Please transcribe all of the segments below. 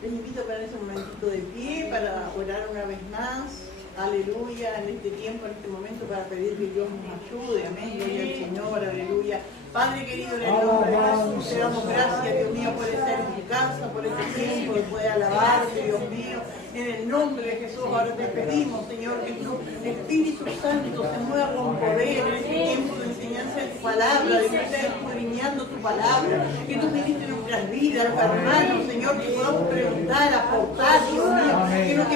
Les invito a ponerse un momentito de pie para orar una vez más. Aleluya, en este tiempo, en este momento, para pedir que Dios nos ayude. Amén, gloria al Señor, aleluya. Padre querido, en el nombre de Jesús, te damos gracias, Dios mío, por estar en tu casa, por este tiempo de poder alabarte, Dios mío. En el nombre de Jesús, ahora te pedimos, Señor, que tu Espíritu Santo se mueva con poder en este tiempo de enseñanza de tu palabra, de que estés escudriñando tu palabra, que tú ministres nuestras vidas, los hermanos, Señor, que podamos preguntar, aportar, Dios mío, que no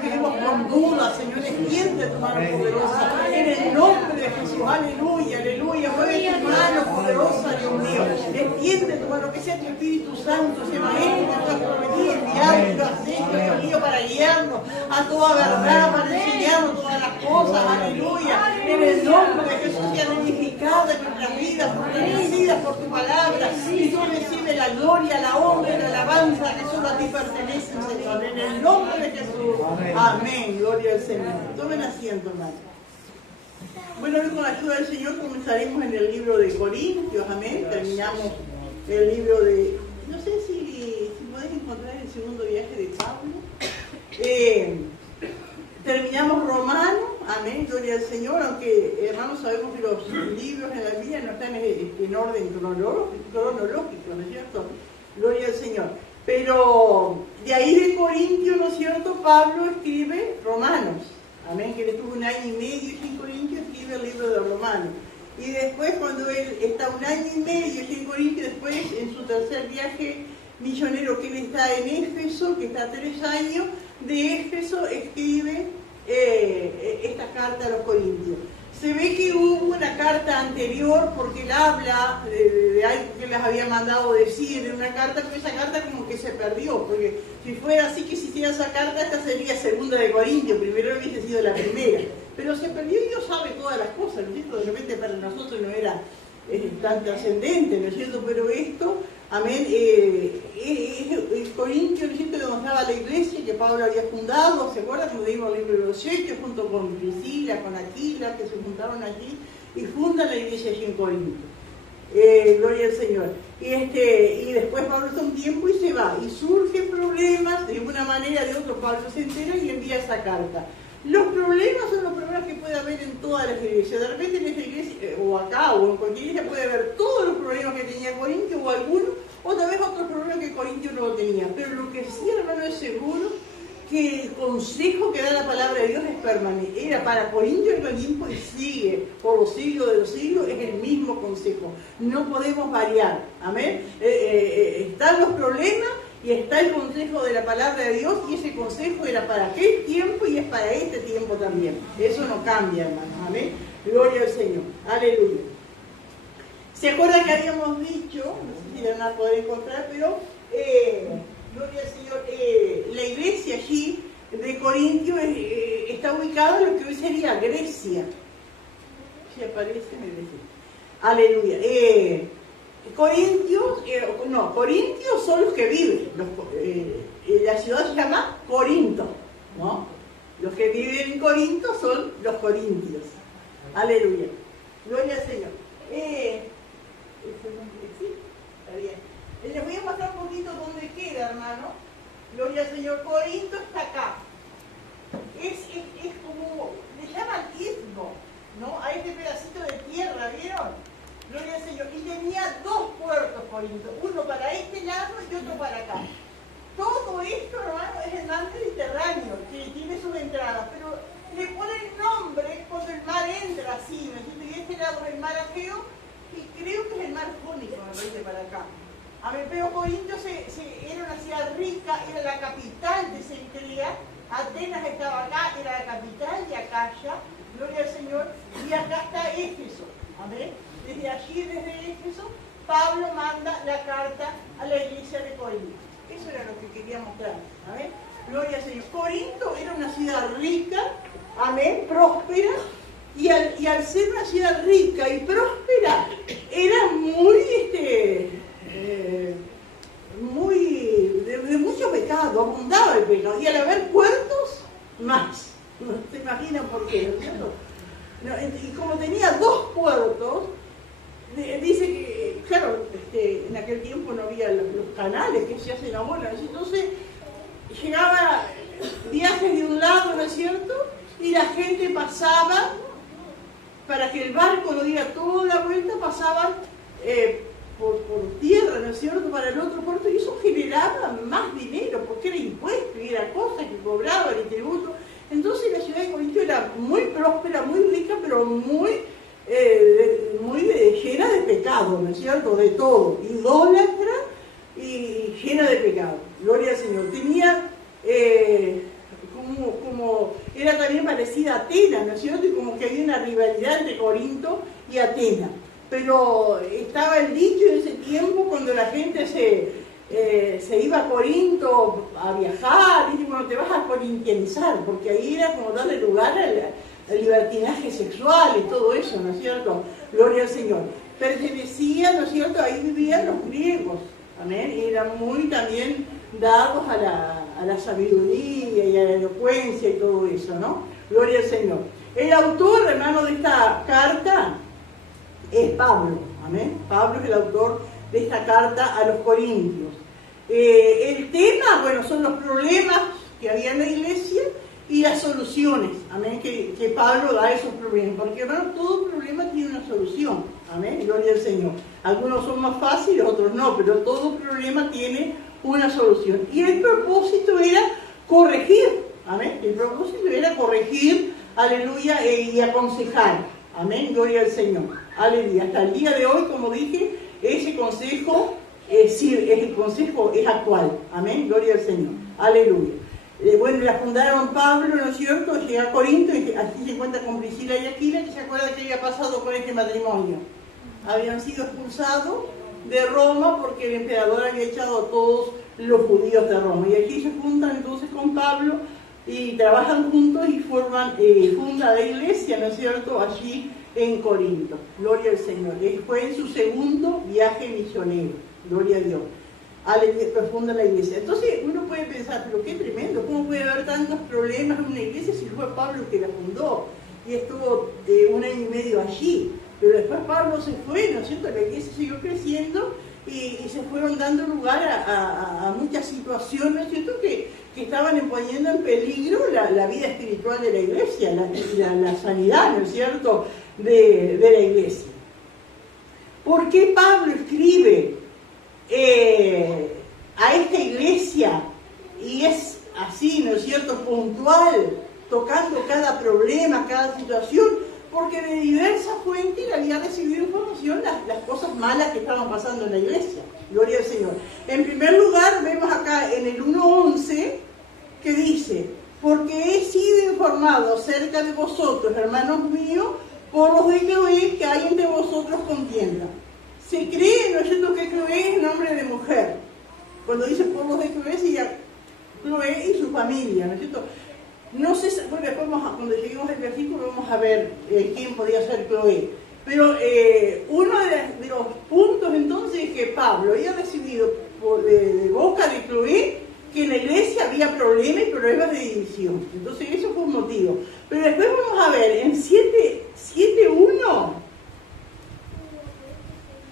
quedemos con dudas, Señor, extiende tu mano poderosa, en el nombre de Jesús, aleluya, aleluya, mueve tu mano poderosa, Dios mío, extiende tu mano, que sea tu Espíritu Santo, ese maestro que tú has prometido enviar, y lo has hecho, Dios mío, para guiarnos a toda verdad, para enseñarnos todas las cosas, aleluya, en el nombre de Jesús, sean edificadas nuestras vidas, fortalecidas por tu palabra, y tú recibes la gloria, la honra y la alabanza que solo a ti pertenecen, Señor, en el nombre de Jesús, amén, gloria al Señor. Tomen asiento, hermano. Bueno, hoy con la ayuda del Señor comenzaremos en el libro de Corintios, amén, terminamos el libro de, no sé si podés encontrar el segundo viaje de Pablo, terminamos Romanos, amén, gloria al Señor, aunque hermanos sabemos que los libros en la Biblia no están en orden cronológico, ¿no es cierto? Gloria al Señor. Pero de ahí de Corintios, ¿no es cierto? Pablo escribe Romanos, amén, que él estuvo 1 año y medio en Corintios, escribe el libro de Romanos. Y después, cuando él está 1 año y medio en Corintios, después en su tercer viaje misionero que él está en Éfeso, que está 3 años, de Éfeso escribe esta carta a los Corintios. Se ve que hubo una carta anterior porque él habla de algo que les había mandado decir en una carta, pero esa carta como que se perdió, porque si fuera así que se hiciera esa carta, esta sería segunda de Corintios, primero hubiese sido la primera, pero se perdió y Dios sabe todas las cosas, ¿no es cierto? De repente para nosotros no era tan trascendente, ¿no es cierto? Pero esto, amén, el Corintio, ¿no es cierto?, donde estaba la iglesia que Pablo había fundado, ¿se acuerdan? Cuando leímos el libro de los Hechos, junto con Priscila, con Aquila, que se juntaron allí y fundan la iglesia allí en Corinto. Gloria al Señor. Y después Pablo está un tiempo y se va, y surgen problemas, de una manera o de otra Pablo se entera y envía esa carta. Los problemas son los problemas que puede haber en todas las iglesias. De repente en esta iglesia, o acá, o en cualquier iglesia, puede haber todos los problemas que tenía Corintio, o algunos, otra vez otros problemas que Corintio no tenía. Pero lo que sí, hermano, es seguro que el consejo que da la palabra de Dios es permanente. Era para Corintio en el tiempo y sigue por los siglos de los siglos, es el mismo consejo. No podemos variar. Amén. Están los problemas y está el consejo de la palabra de Dios, y ese consejo era para aquel tiempo y es para este tiempo también. Eso no cambia, hermanos. Amén. Gloria al Señor. Aleluya. ¿Se acuerdan que habíamos dicho, no sé si la van a poder encontrar, pero gloria al Señor, la iglesia allí de Corintio está ubicada en lo que hoy sería Grecia. Si aparece, me dice. Aleluya. Corintios son los que viven. La ciudad se llama Corinto, ¿no? Los que viven en Corinto son los corintios. Aleluya. Gloria al Señor. Sí, está bien. Les voy a mostrar un poquito dónde queda, hermano. Gloria al Señor. Corinto está acá. Es como, le llaman istmo, ¿no? A este pedacito de tierra, ¿vieron? Gloria al Señor. Y tenía 2 puertos, Corinto, uno para este lado y otro para acá. Todo esto, hermano, es el mar Mediterráneo, que tiene sus entradas, pero le ponen nombre cuando el mar entra así, ¿no? Y este lado es el mar Egeo, y creo que es el mar Jónico, me parece, para acá. A ver, pero Corinto era una ciudad rica, era la capital de Cencrea, Atenas estaba acá, era la capital de Acaya, gloria al Señor, y acá está Éfeso, amén. Desde allí, desde Éfeso, Pablo manda la carta a la iglesia de Corinto. Eso era lo que quería mostrar, amén. Gloria al Señor. Corinto era una ciudad rica, amén, próspera, y al ser una ciudad rica y próspera, era de mucho pecado, abundaba el pecado, y al haber puertos, más. No se imaginan por qué, ¿no es cierto? Y como tenía 2 puertos, dice que claro, en aquel tiempo no había los canales que se hacen ahora, entonces llegaba viajes de un lado, ¿no es cierto? Y la gente pasaba, para que el barco no diera toda la vuelta, pasaban por tierra, ¿no es cierto?, para el otro puerto, y eso generaba más dinero, porque era impuesto y era cosa que cobraban y tributo. Entonces la ciudad de Corinto era muy próspera, muy rica, pero muy llena de pecado, ¿no es cierto?, de todo, idólatra y llena de pecado. Gloria al Señor. Tenía, como era también parecida a Atenas, ¿no es cierto?, y como que había una rivalidad entre Corinto y Atenas. Pero estaba el dicho en ese tiempo, cuando la gente se iba a Corinto a viajar, y bueno, te vas a corintianizar, porque ahí era como darle lugar al libertinaje sexual y todo eso, ¿no es cierto? Gloria al Señor. Pertenecía, ¿no es cierto?, ahí vivían los griegos, amén, y eran muy también dados a la sabiduría y a la elocuencia y todo eso, ¿no? Gloria al Señor. El autor, hermano, de esta carta es Pablo, amén. Pablo es el autor de esta carta a los Corintios. El tema, bueno, son los problemas que había en la iglesia y las soluciones, amén, que Pablo da a esos problemas, porque, hermano, todo problema tiene una solución, amén, gloria al Señor. Algunos son más fáciles, otros no, pero todo problema tiene una solución. Y el propósito era corregir, amén, el propósito era corregir, aleluya, y aconsejar, amén, gloria al Señor, aleluya. Hasta el día de hoy, como dije, ese consejo el consejo es actual, amén, gloria al Señor, aleluya. Bueno, la fundaron Pablo, ¿no es cierto?, llega a Corinto, y aquí se encuentra con Priscila y Aquila, que se acuerda que había pasado con este matrimonio. Habían sido expulsados de Roma porque el emperador había echado a todos los judíos de Roma. Y aquí se juntan entonces con Pablo y trabajan juntos y fundan la iglesia, ¿no es cierto?, allí en Corinto. Gloria al Señor. Fue en su segundo viaje misionero. Gloria a Dios. Funda la iglesia. Entonces uno puede pensar, pero qué tremendo, ¿cómo puede haber tantos problemas en una iglesia si fue Pablo que la fundó y estuvo 1 año y medio allí? Pero después Pablo se fue, ¿no es cierto? La iglesia siguió creciendo y se fueron dando lugar a muchas situaciones, ¿no es cierto?, que estaban poniendo en peligro la vida espiritual de la iglesia, la sanidad, ¿no es cierto?, de la iglesia. ¿Por qué Pablo escribe a esta iglesia y es así, ¿no es cierto?, puntual, tocando cada problema, cada situación? Porque de diversas fuentes había recibido información las cosas malas que estaban pasando en la iglesia. Gloria al Señor. En primer lugar, vemos acá en el 1:11 que dice: porque he sido informado acerca de vosotros, hermanos míos, por los de Cloé, que hay entre vosotros contienda. Se cree, ¿no es cierto?, que Cloé es nombre de mujer. Cuando dice por los de Cloé, sería Cloé y su familia, ¿no es cierto? No sé, bueno, después cuando lleguemos al versículo vamos a ver quién podía ser Cloé. Pero uno de los puntos entonces es que Pablo había recibido de boca de Cloé que en la iglesia había problemas y problemas de división. Entonces eso fue un motivo. Pero después vamos a ver en 7:1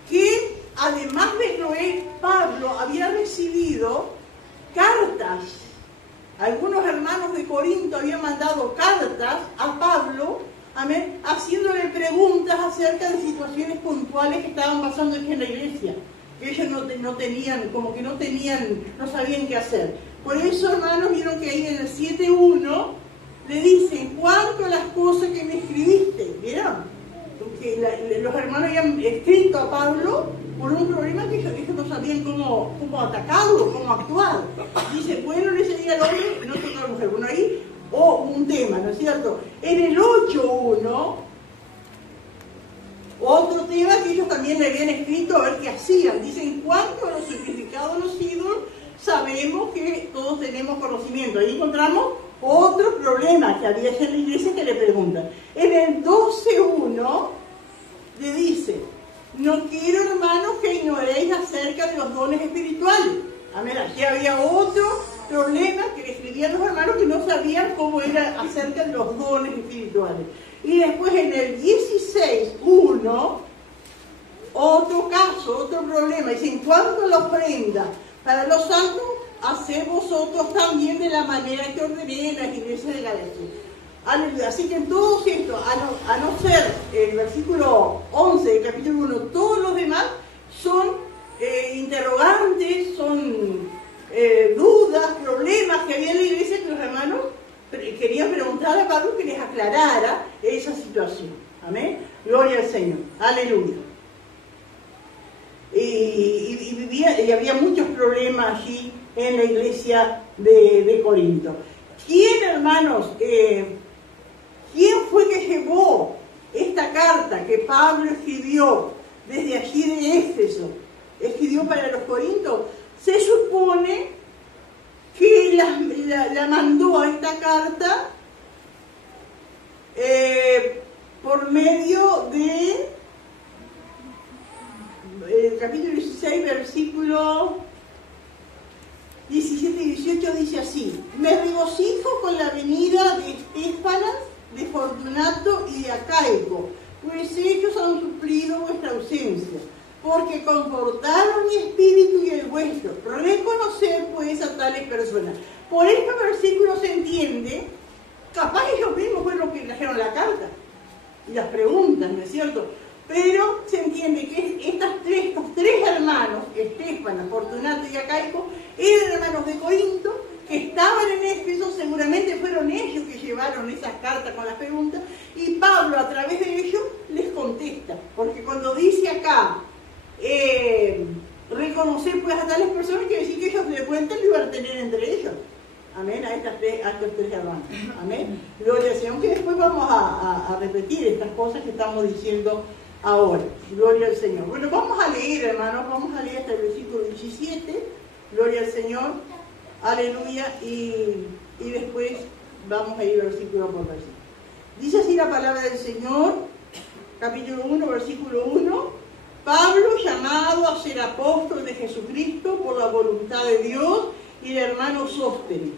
que además de Cloé, Pablo había recibido cartas. Algunos hermanos de Corinto habían mandado cartas a Pablo, amén, haciéndole preguntas acerca de situaciones puntuales que estaban pasando aquí en la iglesia, que ellos no tenían, no sabían qué hacer. Por eso, hermanos, vieron que ahí en el 7:1 le dicen: cuanto a las cosas que me escribiste, ¿vieron? Porque los hermanos habían escrito a Pablo por un problema que ellos no sabían cómo atacarlo, cómo actuar. Dice: bueno, le sería al hombre, no toca a la mujer. Bueno, ahí, un tema, ¿no es cierto? En el 8:1, otro tema que ellos también le habían escrito a ver qué hacían. Dicen: en cuanto a los sacrificados a los ídolos, sabemos que todos tenemos conocimiento. Ahí encontramos otro problema que había en la iglesia que le preguntan. En el 12:1 le dice: no quiero, hermanos, que ignoréis acerca de los dones espirituales. Amén. Aquí había otro problema que le escribían los hermanos que no sabían cómo era acerca de los dones espirituales. Y después en el 16:1, Otro caso, otro problema, dice, en cuanto a la ofrenda para los santos, haced vosotros también de la manera que ordené en las iglesias de Galacia. Aleluya. Así que en todo esto, a no ser el versículo 11 del capítulo 1, todos los demás son interrogantes, son dudas, problemas que había en la iglesia que los hermanos querían preguntar a Pablo que les aclarara esa situación. Amén. Gloria al Señor. Aleluya. Y había muchos problemas allí en la iglesia de Corinto. ¿Quién, hermanos, quién fue que llevó esta carta que Pablo escribió desde allí de Éfeso? Escribió para los corintios. Se supone que la mandó a esta carta por medio de el capítulo 16, versículo 17 y 18 dice así: me regocijo con la venida de Estéfanas, de Fortunato y de Acaico, pues ellos han suplido vuestra ausencia, porque confortaron mi espíritu y el vuestro. Reconocer pues a tales personas. Por este versículo se entiende, capaz ellos mismos fueron los que trajeron la carta y las preguntas, ¿no es cierto? Pero se entiende que estos tres hermanos, Estéfanas, Fortunato y Acaico, eran hermanos de Corinto, que estaban en Éfeso. Seguramente fueron ellos que llevaron esas cartas con las preguntas, y Pablo a través de ellos les contesta, porque cuando dice acá, reconocer pues a tales personas, quiere decir que ellos de cuenta lo iban a tener entre ellos. Amén, a estos tres hermanos. Amén. Gloria al Señor, aunque después vamos a repetir estas cosas que estamos diciendo ahora. Gloria al Señor. Bueno, vamos a leer, hermanos, vamos a leer hasta el versículo 17. Gloria al Señor. Aleluya. Y después vamos a ir versículo por versículo. Dice así la palabra del Señor, capítulo 1, versículo 1. Pablo, llamado a ser apóstol de Jesucristo por la voluntad de Dios, y el hermano Sóstenes.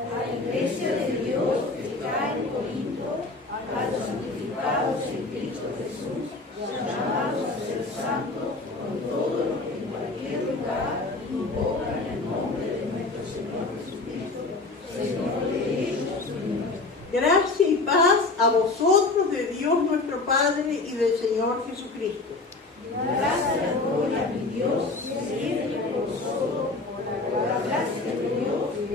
A la iglesia de Dios que está en Corinto, a los santificados en Cristo Jesús, llamados a ser santos, con todo lo que en cualquier lugar invocan el nombre de nuestro Señor Jesucristo, Señor de ellos y de nosotros. Gracia y paz a vosotros de Dios nuestro Padre y del Señor Jesucristo. Gracias y gloria a mi Dios, siempre por vosotros, por la gracia de Dios, en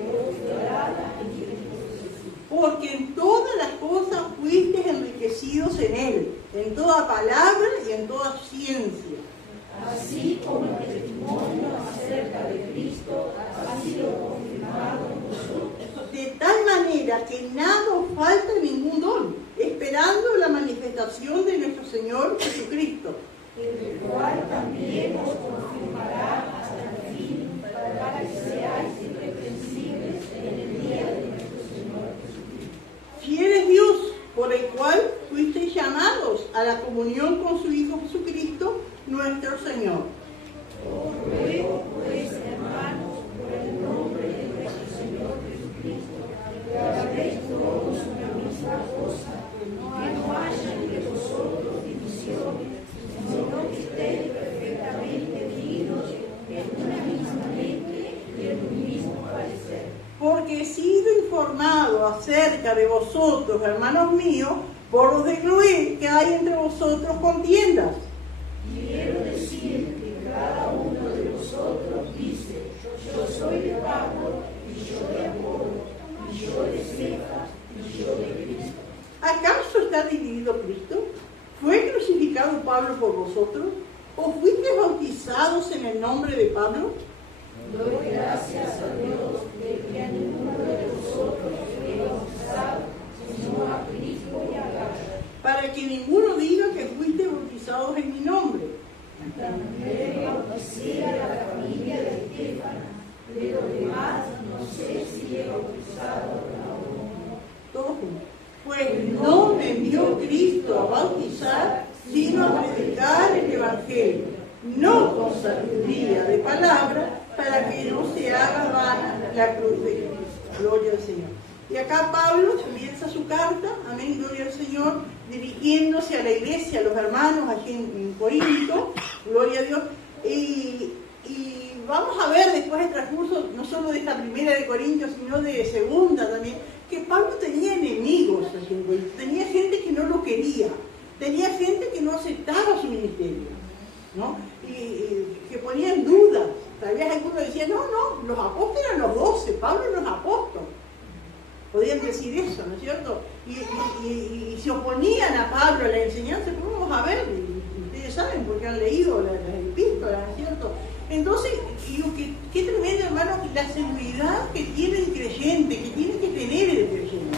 Cristo Jesús. Porque en todas las cosas fuisteis enriquecidos en Él, en toda palabra y en toda ciencia. Así como el testimonio acerca de Cristo ha sido confirmado en vosotros. De tal manera que nada os falta ningún don, esperando la manifestación de nuestro Señor Jesucristo, el cual también os confirmará hasta el fin, para que seáis irreprensibles en el día de nuestro Señor Jesucristo. fiel es Dios, por el cual fuisteis llamados a la comunión con su Hijo Jesucristo, nuestro Señor. Os ruego, pues, hermanos, por el nombre de nuestro Señor Jesucristo, que habléis todos una misma cosa, que no haya entre vosotros divisiones, sino que estéis perfectamente unidos en una misma mente y en un mismo parecer. Porque he sido informado acerca de vosotros, hermanos míos, por los de Cloé, que hay entre vosotros contiendas. Quiero decir que cada uno de vosotros dice: yo soy de Pablo, y yo de Apolo, y yo de Cefas, y yo de Cristo. ¿Acaso está dividido Cristo? ¿Fue crucificado Pablo por vosotros? ¿O fuisteis bautizados en el nombre de Pablo? Doy gracias a Dios de que a ninguno de vosotros he bautizado, sino a Cristo y a Gaia. Para que ninguno diga que fuisteis bautizados en mi nombre. También bauticé a la familia de Estéfanas, de los demás no sé si he bautizado a uno. Todos juntos. Pues no me envió Cristo a bautizar, sino a predicar el Evangelio, no con sabiduría de palabra, para que no se haga vana la cruz de Cristo. Gloria al Señor. Y acá Pablo comienza su carta, amén, gloria al Señor, dirigiéndose a la iglesia, a los hermanos allí en Corinto, Gloria a Dios. Y vamos a ver después del transcurso, no solo de esta primera de Corintios, sino de segunda también, que Pablo tenía enemigos, tenía gente que no lo quería, tenía gente que no aceptaba su ministerio, ¿no? Y que ponía en duda. Tal vez algunos decían, no, los apóstoles eran los 12, Pablo no es apóstol. Podían decir eso, ¿no es cierto? Y se oponían a Pablo, a la enseñanza, pero vamos a ver, y ustedes saben porque han leído las epístolas, ¿no es cierto? Entonces, digo, qué tremendo, hermano, la seguridad que tiene el creyente, que tiene que tener el creyente.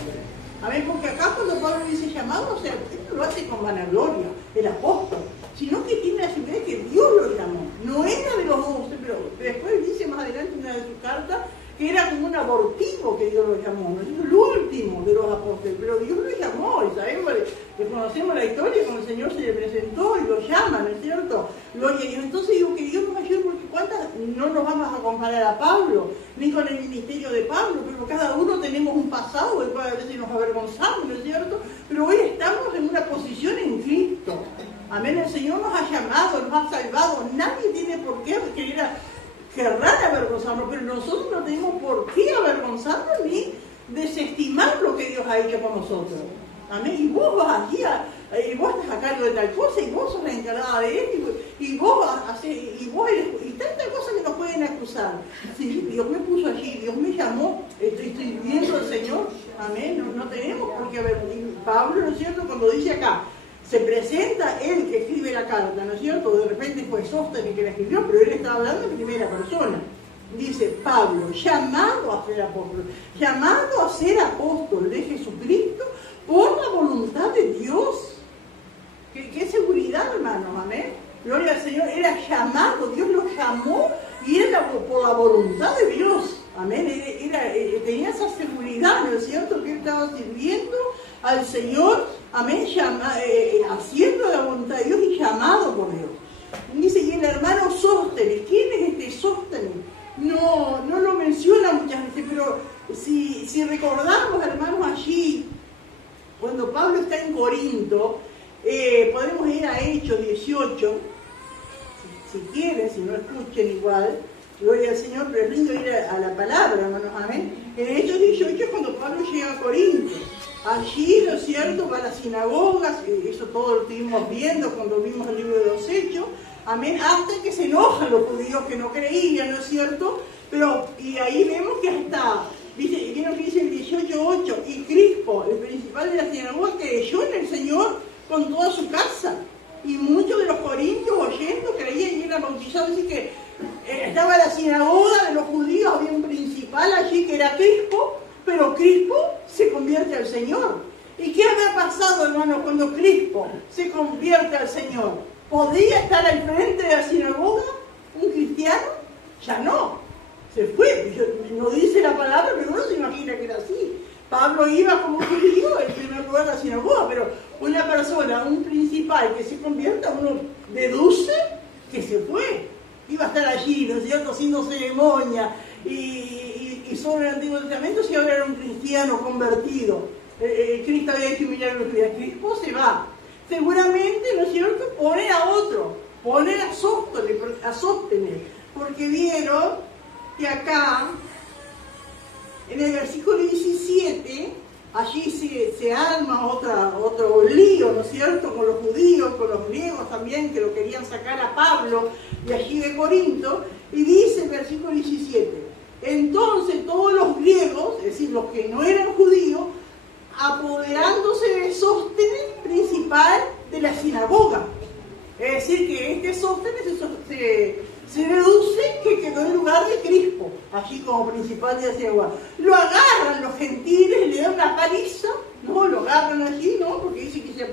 A ver, porque acá cuando Pablo dice llamado, o sea, él no lo hace con vanagloria, el apóstol, sino que tiene la seguridad de que Dios lo llamó. No era de los 12, pero después dice más adelante en una de sus cartas que era como un abortivo que Dios lo llamó, ¿no? El último de los apóstoles, pero Dios lo llamó, y sabemos, le conocemos la historia, cuando el Señor se le presentó y lo llama, ¿no es cierto? Y entonces digo que Dios nos ayude, porque ¿cuántas? No nos vamos a comparar a Pablo, ni con el ministerio de Pablo, pero cada uno tenemos un pasado del cual a veces nos avergonzamos, ¿no es cierto? Pero hoy estamos en una posición en Cristo. Amén, el Señor nos ha llamado, nos ha salvado, nadie tiene por qué querrán avergonzarnos, pero nosotros no tenemos por qué avergonzarnos ni desestimar lo que Dios ha hecho con nosotros. Amén. Y vos vas aquí, vos estás a cargo de tal cosa, y vos sos la encargada de esto, y vos haces, y tantas cosas que nos pueden acusar. Sí, Dios me puso allí, Dios me llamó, estoy viendo al Señor. Amén. No tenemos por qué avergonzarnos. Pablo, ¿no es cierto?, cuando dice acá, se presenta él que escribe la carta, ¿no es cierto? De repente fue Sóstenes que la escribió, pero él estaba hablando en primera persona. Dice Pablo, llamado a ser apóstol de Jesucristo por la voluntad de Dios. ¿Qué seguridad, hermanos? Amén. Gloria al Señor. Era llamado, Dios lo llamó y era por la voluntad de Dios. Amén. Tenía esa seguridad, ¿no es cierto? Que él estaba sirviendo al Señor, amén, haciendo la voluntad de Dios y llamado por Dios. Dice, y el hermano Sóstenes, ¿quién es este Sóstenes? No lo menciona muchas veces, pero si recordamos, hermanos, allí, cuando Pablo está en Corinto, podemos ir a Hechos 18, si quieren, si no escuchen igual, gloria al Señor, pero es lindo ir a la palabra, hermanos, amén. En Hechos 18 es cuando Pablo llega a Corinto. Allí, ¿no es cierto?, va a las sinagogas, eso todo lo estuvimos viendo cuando vimos el libro de los Hechos, amén, hasta que se enojan los judíos que no creían, ¿no es cierto? Y ahí vemos que hasta, ¿vieron que dice el 18:8? Y Crispo, el principal de la sinagoga, creyó en el Señor con toda su casa. Y muchos de los corintios oyendo creían y eran bautizados. Así que estaba la sinagoga de los judíos, había un principal allí que era Crispo, pero Crispo se convierte al Señor. ¿Y qué había pasado, hermano, cuando Crispo se convierte al Señor? ¿Podía estar al frente de la sinagoga un cristiano? Ya no, se fue. No dice la palabra, pero uno se imagina que era así. Pablo iba como judío en primer lugar a la sinagoga, pero una persona, un principal que se convierta, uno deduce que se fue. Iba a estar allí, ¿no es cierto?, haciendo ceremonia, y sobre el Antiguo Testamento si ahora era un cristiano convertido. Cristo había hecho milagros, Cristo se va. Seguramente, ¿no es cierto?, poner a otro, poner a Sóstenes, porque vieron que acá, en el versículo 17, allí se arma otro lío, ¿no es cierto?, con los judíos, con los griegos también, que lo querían sacar a Pablo de allí de Corinto, y dice el versículo 17, entonces todos los griegos, es decir, los que no eran judíos, apoderándose de Sóstenes, principal de la sinagoga. Es decir, que este Sóstenes se deduce que quedó en lugar de Crispo, allí como principal de la sinagoga. Lo agarran los gentiles, le dan una paliza, ¿no? Lo agarran allí, ¿no? Porque dice que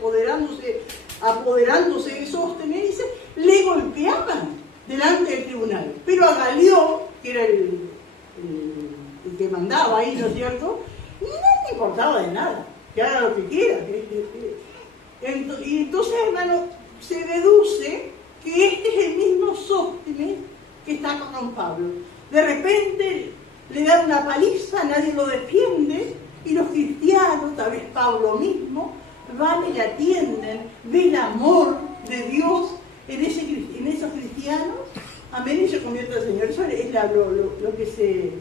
apoderándose de Sóstenes, dice, le golpeaban delante del tribunal. Pero a Galión, que era el que mandaba ahí, ¿no es cierto?, no le importaba de nada, que haga lo que quiera. Y entonces, hermano, se deduce que este es el mismo Sóstenes que está acá con Pablo. De repente le dan una paliza, nadie lo defiende, y los cristianos, tal vez Pablo mismo, van y le atienden, ve el amor de Dios en en esos cristianos, amén, y se convierte al Señor. Eso es lo que se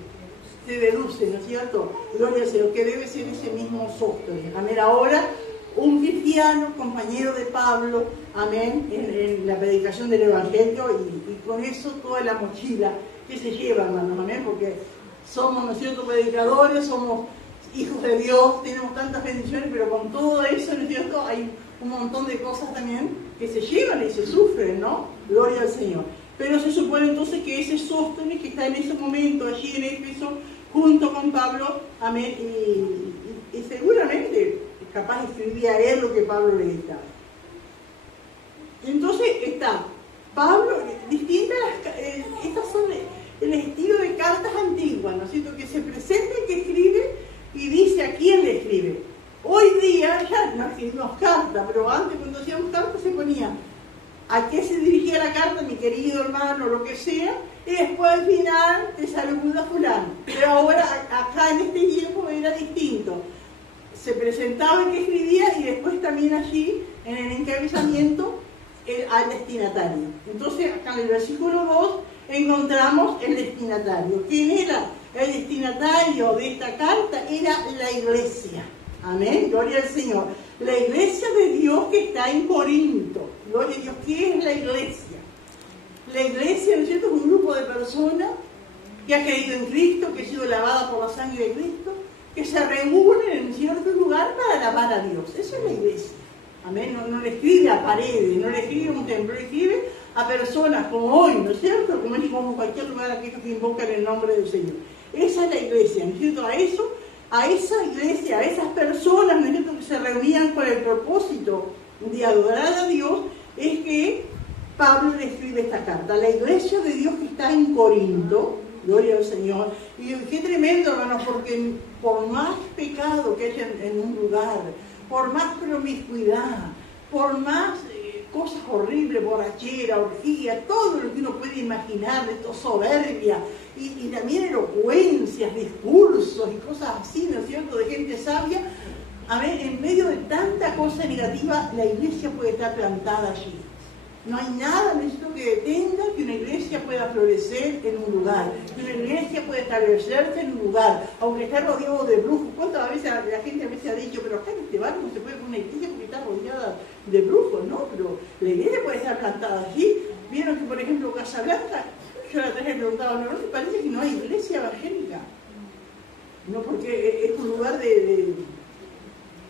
deduce, ¿no es cierto? Gloria al Señor, que debe ser ese mismo Sóstenes. Amén. Ahora, un cristiano, compañero de Pablo, amén, en la predicación del Evangelio, y con eso toda la mochila que se lleva, hermanos, amén, porque somos, ¿no es cierto?, predicadores, somos hijos de Dios, tenemos tantas bendiciones, pero con todo eso, ¿no es cierto?, hay un montón de cosas también que se llevan y se sufren, ¿no? Gloria al Señor. Pero se supone entonces que ese Sóstenes que está en ese momento allí en Éfeso, junto con Pablo, amén, y seguramente capaz escribía él lo que Pablo le dictaba. Entonces está Pablo, distintas, estas son el estilo de cartas antiguas, ¿no es cierto?, que se presenta el que escribe y dice a quién le escribe. Hoy día ya no escribimos cartas, pero antes cuando hacíamos cartas se ponía a qué se dirigía la carta, mi querido hermano, lo que sea, y después al final te saluda fulano. Pero ahora acá en este tiempo era distinto. Se presentaba el que escribía y después también allí en el encabezamiento al destinatario. Entonces acá en el versículo 2 encontramos el destinatario. ¿Quién era el destinatario de esta carta? Era la iglesia. Amén, gloria al Señor. La iglesia de Dios que está en Corinto. Gloria a Dios. ¿Qué es la iglesia? La iglesia, ¿no es cierto?, es un grupo de personas que ha creído en Cristo, que ha sido lavada por la sangre de Cristo, que se reúnen en cierto lugar para alabar a Dios. Eso es la iglesia. Amén. No le escribe a paredes, no le escribe a un templo, le escribe a personas como hoy, ¿no es cierto? Como es como cualquier lugar, aquellos que invocan el nombre del Señor. Esa es la iglesia, ¿no es cierto? A esa iglesia, a esas personas, ¿no es cierto?, que se reunían con el propósito de adorar a Dios, es que Pablo le escribe esta carta. La iglesia de Dios que está en Corinto, gloria al Señor. Y qué tremendo, hermanos, porque por más pecado que haya en un lugar, por más promiscuidad, por más cosas horribles, borrachera, orgía, todo lo que uno puede imaginar, de esto, soberbia, y también elocuencias, discursos y cosas así, ¿no es cierto?, de gente sabia. A ver, en medio de tanta cosa negativa, la iglesia puede estar plantada allí. No hay nada, necesito que detenga que una iglesia pueda florecer en un lugar, que una iglesia pueda establecerse en un lugar, aunque esté rodeado de brujos. ¿Cuántas veces la gente a veces ha dicho, pero acá en este barrio no se puede poner una iglesia porque está rodeada de brujos? No, pero la iglesia puede estar plantada allí. Vieron que, por ejemplo, Casablanca, yo la otra vez le preguntaba, ¿no te parece que no hay iglesia evangélica? No, porque es un lugar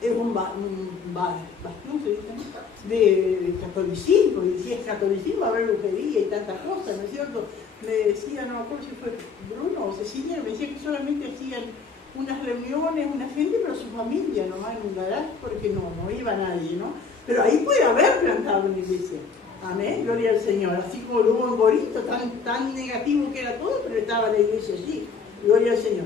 es un bastión, se dice, ¿no?, de catolicismo, y si es catolicismo va a haber brujería y tantas cosas, ¿no es cierto? Me decía, no me acuerdo si fue Bruno o Cecilia, me decía que solamente hacían unas reuniones, una gente, pero su familia nomás en un garaje, porque no iba nadie, ¿no? Pero ahí puede haber plantado una iglesia. Amén, gloria al Señor. Así como lo hubo en Corinto, tan negativo que era todo, pero estaba la iglesia allí. Gloria al Señor.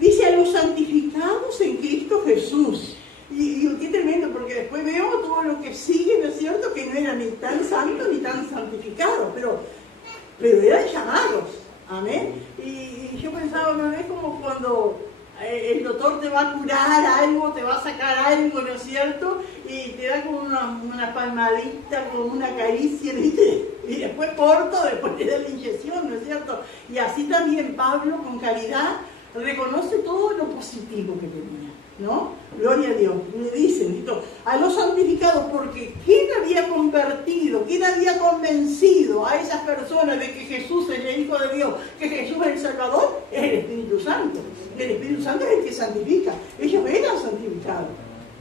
Dice a los santificados en Cristo Jesús. Y qué tremendo, porque después veo todo lo que sigue, ¿no es cierto?, que no eran ni tan santos ni tan santificados, pero eran llamados. Amén. Y yo pensaba una vez como cuando el doctor te va a curar algo, te va a sacar algo, ¿no es cierto?, y te da como una palmadita, como una caricia, ¿viste?, y después corto, después te da la inyección, ¿no es cierto? Y así también Pablo, con caridad, reconoce todo lo positivo que tenía, ¿no? Gloria a Dios. Le dicen, a los santificados, porque ¿quién había convertido, quién había convencido a esas personas de que Jesús es el Hijo de Dios, que Jesús es el Salvador? Es el Espíritu Santo. El Espíritu Santo es el que santifica. Ellos eran santificados.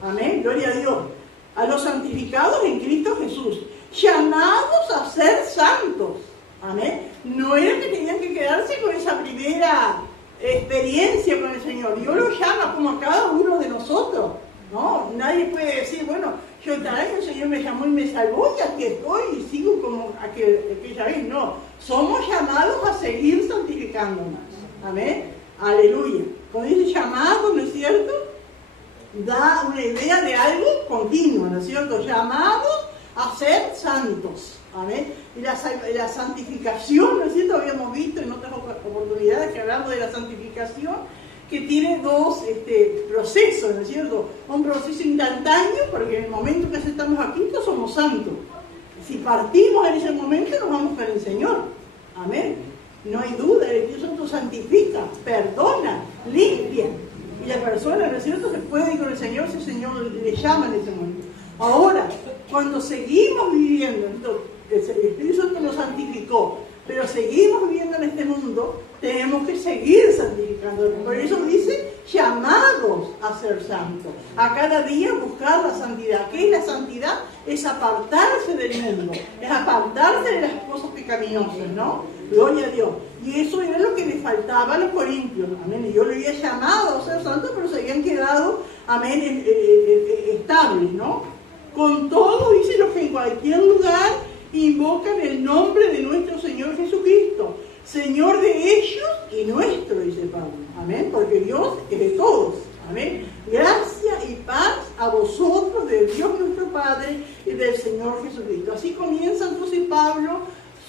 Amén, gloria a Dios. A los santificados en Cristo Jesús, llamados a ser santos. Amén. No era que tenían que quedarse con esa primera experiencia con el Señor. Dios lo llama como a cada uno de nosotros, ¿no? Nadie puede decir, bueno, yo tal año el Señor me llamó y me salvó y aquí estoy y sigo como aquella vez. No, somos llamados a seguir santificándonos. Amén, aleluya. Cuando dice llamado, ¿no es cierto?, da una idea de algo continuo, ¿no es cierto? Llamados a ser santos. Amén. Y la santificación, ¿no es cierto?, habíamos visto en otras oportunidades que hablamos de la santificación, que tiene dos procesos, ¿no es cierto? Un proceso instantáneo, porque en el momento que aceptamos a Cristo somos santos. Si partimos en ese momento, nos vamos con el Señor. Amén. No hay duda, el Espíritu Santo santifica, perdona, limpia. Y la persona, ¿no es cierto?, se puede ir con el Señor si el Señor le llama en ese momento. Ahora, cuando seguimos viviendo, el Espíritu Santo nos santificó, pero seguimos viviendo en este mundo, tenemos que seguir santificando. Por eso dice, llamados a ser santos. A cada día buscar la santidad. ¿Qué es la santidad? Es apartarse del mundo, es apartarse de las cosas pecaminosas, ¿no? Gloria a Dios. Y eso era lo que le faltaba a los corintios, amén. Y yo lo había llamado a ser santos, pero se habían quedado, amén, estables, ¿no? Con todo, dice, los que en cualquier lugar invocan el nombre de nuestro Señor Jesucristo, Señor de ellos y nuestro, dice Pablo, amén, porque Dios es de todos, amén. Gracia y paz a vosotros, de Dios nuestro Padre y del Señor Jesucristo. Así comienza entonces Pablo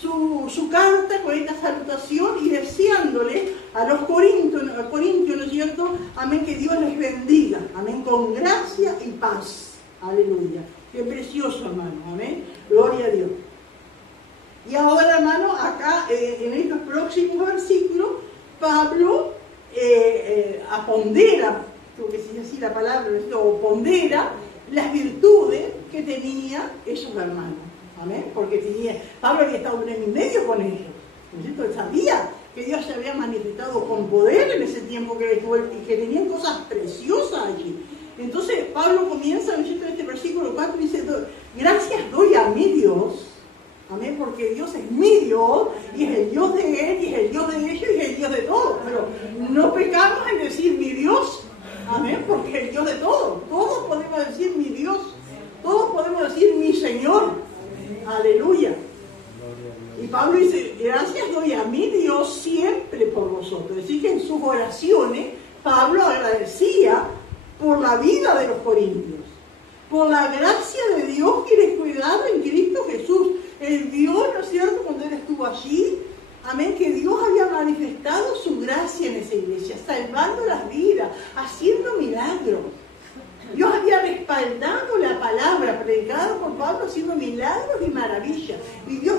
su carta con esta salutación y deseándole a los corintios, ¿no es cierto?, amén, que Dios les bendiga, amén, con gracia y paz, aleluya. Qué precioso, hermano, amén, gloria a Dios. Y ahora, hermano, acá en estos próximos versículos, Pablo apondera, creo que se dice así la palabra, esto pondera las virtudes que tenía esos hermanos. Amén, porque Pablo había estado un año y medio con ellos, ¿no es cierto? Él sabía que Dios se había manifestado con poder en ese tiempo que estuvo y que tenían cosas preciosas allí. Entonces Pablo comienza, ¿no es cierto?, en este versículo 4 dice, gracias doy a mi Dios, amén, porque Dios es mi Dios y es el Dios de él y es el Dios de ellos y es el Dios de todos, pero no pecamos en decir mi Dios, amén, porque es el Dios de todos. Todos podemos decir mi Dios, todos podemos decir mi Señor. Aleluya. Y Pablo dice, gracias doy a mi Dios siempre por vosotros. Es decir, que en sus oraciones Pablo agradecía por la vida de los corintios, por la gracia de Dios que les cuidaba en Cristo Jesús. Él vio, ¿no es cierto?, cuando él estuvo allí, amén, que Dios había manifestado su gracia en esa iglesia, salvando las vidas, haciendo milagros. Dios había respaldado la palabra predicada por Pablo, haciendo milagros y maravillas. Y Dios,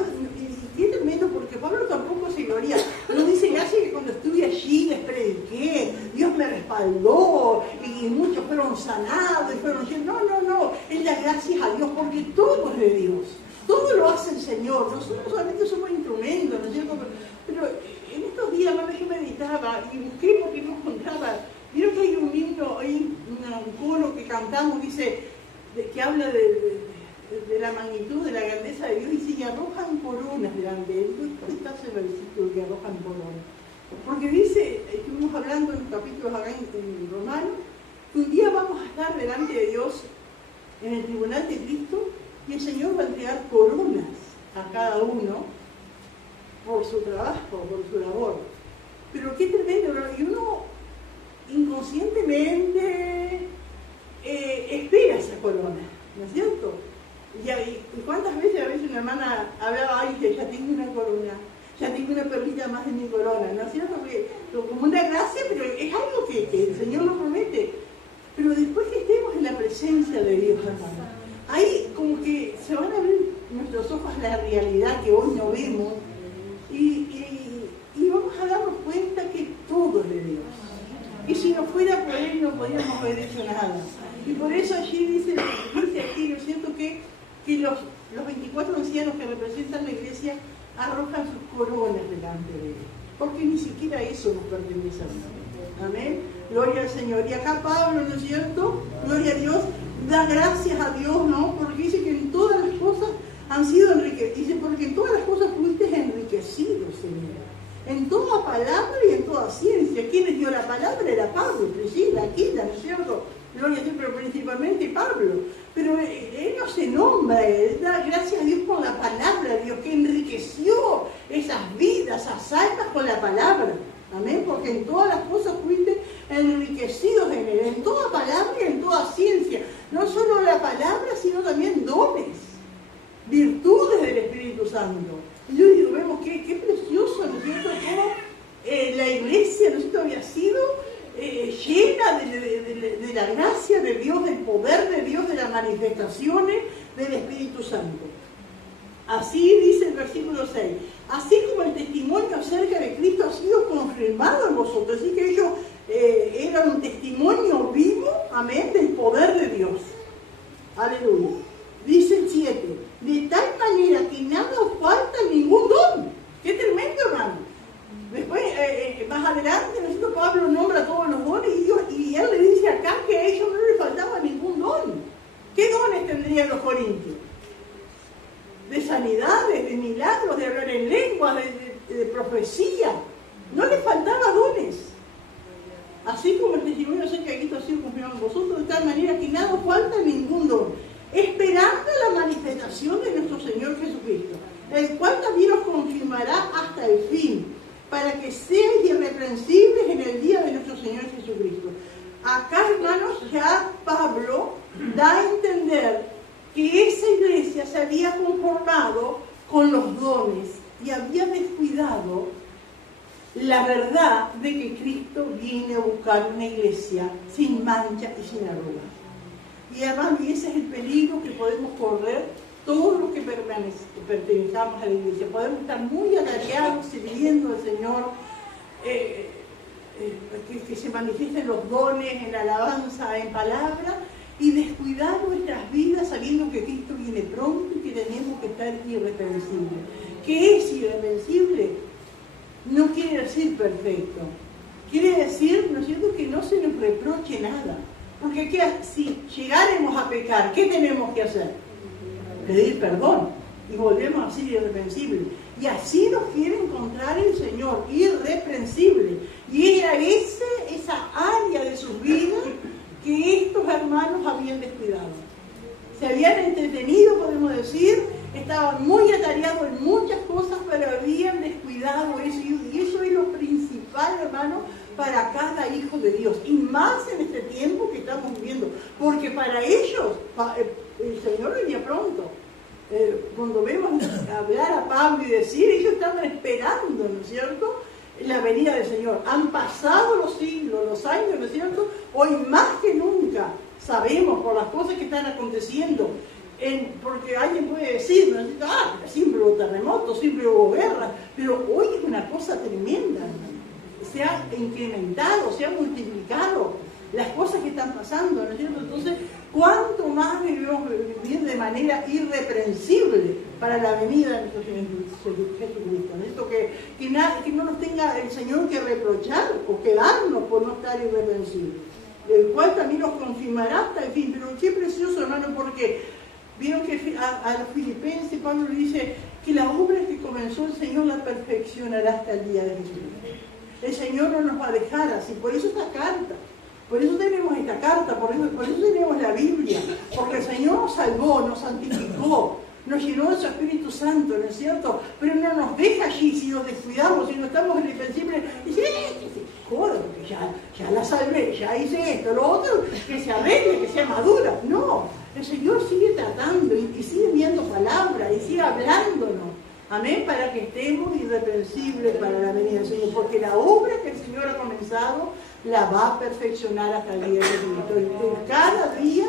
y es tremendo porque Pablo tampoco se gloria. No dice, gracias que cuando estuve allí les prediqué, Dios me respaldó y muchos fueron sanados y fueron llenos. No. Él da gracias a Dios porque todo es de Dios. Todo lo hace el Señor. Nosotros solamente somos instrumentos, ¿no es cierto? Pero en estos días, una vez yo meditaba y busqué porque no encontraba. Vieron que hay un himno, hay un coro que cantamos, dice, que habla de la magnitud, de la grandeza de Dios, y dice, y arrojan coronas delante de él. ¿Dónde está ese versículo que arrojan coronas? Porque dice, estuvimos hablando en los capítulos acá en Romanos, que un día vamos a estar delante de Dios en el tribunal de Cristo, y el Señor va a entregar coronas a cada uno por su trabajo, por su labor. Pero qué tremendo, ¿no? Y uno inconscientemente espera esa corona, ¿no es cierto? Y cuántas veces a veces una hermana hablaba, ay, que ya tengo una corona, ya tengo una perlita más de mi corona, ¿no es cierto? Porque, como una gracia, pero es algo que el Señor nos promete. Pero después que estemos en la presencia de Dios, hermano, ahí como que se van a abrir nuestros ojos a la realidad que hoy no vemos y vamos a darnos cuenta que todo es de Dios. Y si no fuera por él no podríamos haber hecho nada. Y por eso allí dice aquí, ¿no es cierto?, que los 24 ancianos que representan la iglesia arrojan sus coronas delante de él. Porque ni siquiera eso nos pertenece a nosotros. Amén. Gloria al Señor. Y acá Pablo, ¿no es cierto?, gloria a Dios, da gracias a Dios, ¿no? Porque dice que en todas las cosas han sido enriquecidos. Dice, porque en todas las cosas fuiste enriquecido, Señor. En toda palabra y en toda ciencia. ¿Quién les dio la palabra? Era Pablo, Priscila, Aquila, ¿no es cierto? Gloria a Dios, pero principalmente Pablo. Pero él no se nombra, él da gracias a Dios por la palabra de Dios, que enriqueció esas vidas, esas almas con la palabra. Amén, porque en todas las cosas fuiste enriquecidos en él, en toda palabra y en toda ciencia. No solo la palabra, sino también dones, virtudes del Espíritu Santo. Y yo digo, vemos qué precioso, ¿no es cierto?, cómo la iglesia, ¿no es cierto?, había sido llena de la gracia de Dios, del poder de Dios, de las manifestaciones del Espíritu Santo. Así dice el versículo 6. Así como el testimonio acerca de Cristo ha sido confirmado en vosotros. Así que ellos eran un testimonio vivo, amén, del poder de Dios. Aleluya. Dice el 7. De tal manera que nada os falta ningún don. Qué tremendo, hermano. Después, más adelante, nosotros Pablo nombra todos los dones y él le dice acá que a ellos no les faltaba ningún don. ¿Qué dones tendrían los corintios? De sanidades, de milagros, de hablar en lenguas, de profecía. No les faltaba dones. Así como el testimonio acerca de Cristo ha sido confirmado en vosotros, de tal manera que nada os falta ningún don, esperando la manifestación de nuestro Señor Jesucristo, el cual también os confirmará hasta el fin, para que seáis irreprensibles en el día de nuestro Señor Jesucristo. Acá, hermanos, ya Pablo da a entender que esa iglesia se había conformado con los dones y había descuidado la verdad de que Cristo viene a buscar una iglesia sin mancha y sin arruga. Y hermano, y ese es el peligro que podemos correr todos los que pertenezcamos a la iglesia. Podemos estar muy atareados sirviendo al Señor, que se manifiesten los dones en alabanza, en palabra, y descuidar nuestras vidas sabiendo que Cristo viene pronto y que tenemos que estar irreprensibles. ¿Qué es irreprensible? No quiere decir perfecto. Quiere decir, ¿no es cierto?, que no se nos reproche nada. Porque si llegáramos a pecar, ¿qué tenemos que hacer? Pedir perdón. Y volvemos a ser irreprensibles. Y así nos quiere encontrar el Señor, irreprensible. Y era esa área de sus vidas que estos hermanos habían descuidado. Se habían entretenido, podemos decir, estaban muy atareados en muchas cosas, pero habían descuidado eso. Y eso es lo principal, hermano, para cada hijo de Dios. Y más en este tiempo que estamos viviendo. Porque para ellos, el Señor venía pronto. Cuando vemos hablar a Pablo y decir, ellos estaban esperando, ¿no es cierto?, la venida del Señor. Han pasado los siglos, los años, ¿no es cierto? Hoy más que nunca sabemos por las cosas que están aconteciendo, porque alguien puede decir, ¿no es cierto?, siempre hubo terremotos, siempre hubo guerra, pero hoy es una cosa tremenda, ¿no? Se ha incrementado, se ha multiplicado las cosas que están pasando, ¿no es cierto? Entonces, ¿cuánto más debemos vivir de manera irreprensible para la venida de nuestro Señor Jesucristo? Esto que no nos tenga el Señor que reprochar o quedarnos por no estar irreprensibles, el cual también nos confirmará hasta el fin. Pero qué precioso, hermano, porque vieron que a los filipenses Pablo le dice que la obra que comenzó el Señor la perfeccionará hasta el día de Jesucristo. El Señor no nos va a dejar así, por eso esta carta. Por eso tenemos esta carta, por eso tenemos la Biblia, porque el Señor nos salvó, nos santificó, nos llenó de su Espíritu Santo, ¿no es cierto? Pero no nos deja allí si nos descuidamos, si no estamos irreprensibles. Dice, que se joda, porque ya la salvé, ya hice esto, lo otro, que se arregle, que sea madura. No, el Señor sigue tratando y sigue enviando palabras y sigue hablándonos. Amén, para que estemos irreprensibles para la venida del Señor, porque la obra que el Señor ha comenzado la va a perfeccionar hasta el día de Cristo. Y cada día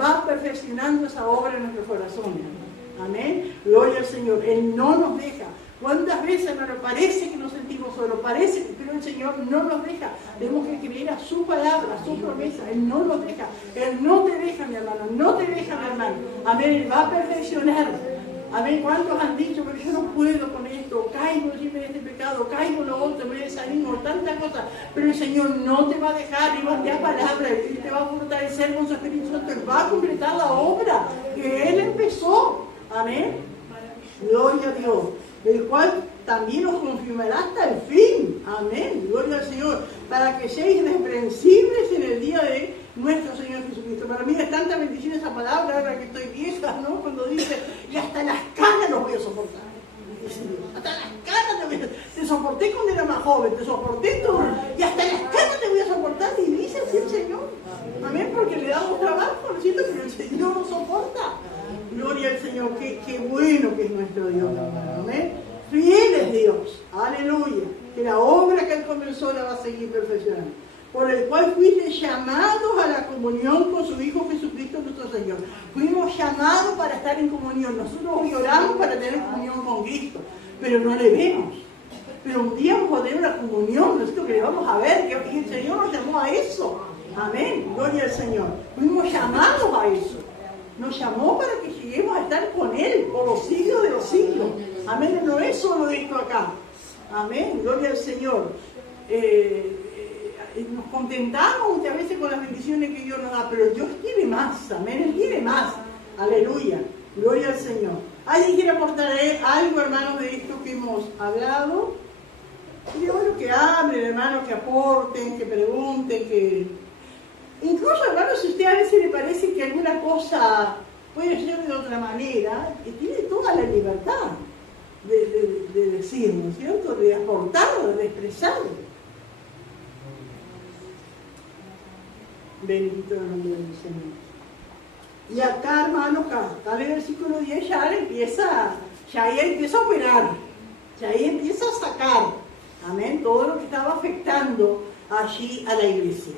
va perfeccionando esa obra en nuestros corazones. Amén. Gloria al Señor. Él no nos deja. ¿Cuántas veces, hermano, parece que nos sentimos solos? Parece, pero el Señor no nos deja. Tenemos que creer a su palabra, a su promesa. Él no nos deja. Él no te deja, mi hermano. No te deja, mi hermano. Amén. Él va a perfeccionar. Amén. ¿Cuántos han dicho, pero yo no puedo con esto? Caigo siempre en este pecado, caigo en lo otro, me desanimo, tantas cosas. Pero el Señor no te va a dejar, Él va a dar palabra, Él te va a fortalecer con su Espíritu Santo, Él va a completar la obra que Él empezó. Amén. Gloria a Dios. El cual también os confirmará hasta el fin. Amén. Gloria al Señor. Para que seáis irreprensibles en el día de nuestro Señor Jesucristo. Para mí es tanta bendición esa palabra, ahora que estoy vieja, ¿no? Cuando dice, y hasta las canas los voy a soportar. Hasta las canas te soporté cuando era más joven, te soporté todo, y hasta las canas te voy a soportar, y dice así el Señor. Amén, porque le damos trabajo, ¿no es cierto? Pero el Señor nos soporta. Gloria al Señor, qué bueno que es nuestro Dios. Amén. Fiel es Dios. Aleluya. Que la obra que Él comenzó la va a seguir perfeccionando. Por el cual fuiste llamados a la comunión con su Hijo Jesucristo nuestro Señor. Fuimos llamados para estar en comunión. Nosotros hoy oramos para tener comunión con Cristo, pero no le vemos. Pero un día vamos a tener una comunión, nosotros que le vamos a ver, que el Señor nos llamó a eso. Amén, gloria al Señor. Fuimos llamados a eso. Nos llamó para que lleguemos a estar con Él por los siglos de los siglos. Amén, no es solo esto acá. Amén, gloria al Señor. Nos contentamos muchas veces con las bendiciones que Dios nos da, pero Dios quiere más, amén, Él quiere más. Aleluya, gloria al Señor. ¿Alguien quiere aportar algo, hermanos, de esto que hemos hablado? Y bueno, que hablen, hermanos, que aporten, que pregunten, que... Incluso, hermanos, si a usted a veces le parece que alguna cosa puede ser de otra manera, tiene toda la libertad de decir, ¿no es cierto? De aportar, de expresar. Bendito el nombre del Señor. Y acá, hermanos, acá en el versículo 10 ya empieza a operar, ya ahí empieza a sacar, amén, todo lo que estaba afectando allí a la iglesia.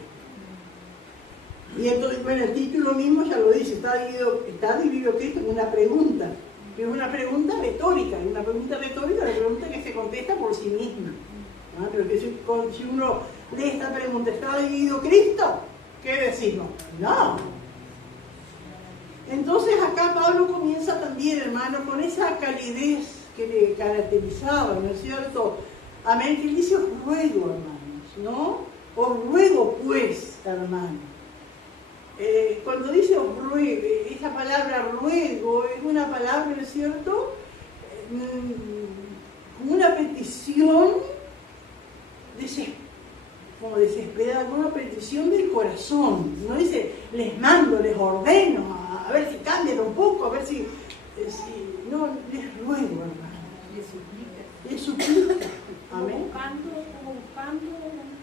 Y entonces, bueno, el título mismo ya lo dice, está dividido Cristo en una pregunta, pero es una pregunta retórica, la pregunta que se contesta por sí misma. ¿No? Pero que si uno lee esta pregunta, ¿está dividido Cristo? ¿Qué decimos? No. Entonces acá Pablo comienza también, hermano, con esa calidez que le caracterizaba, ¿no es cierto? Amén, que dice os ruego, hermanos, ¿no? Os ruego pues, hermanos. Cuando dice os ruego, esa palabra ruego es una palabra, ¿no es cierto? Una petición como desesperada, una petición del corazón. No dice, les mando, les ordeno, a ver si cambian un poco, a ver si no, les ruego, hermano. Les suplica. Amén. Como buscando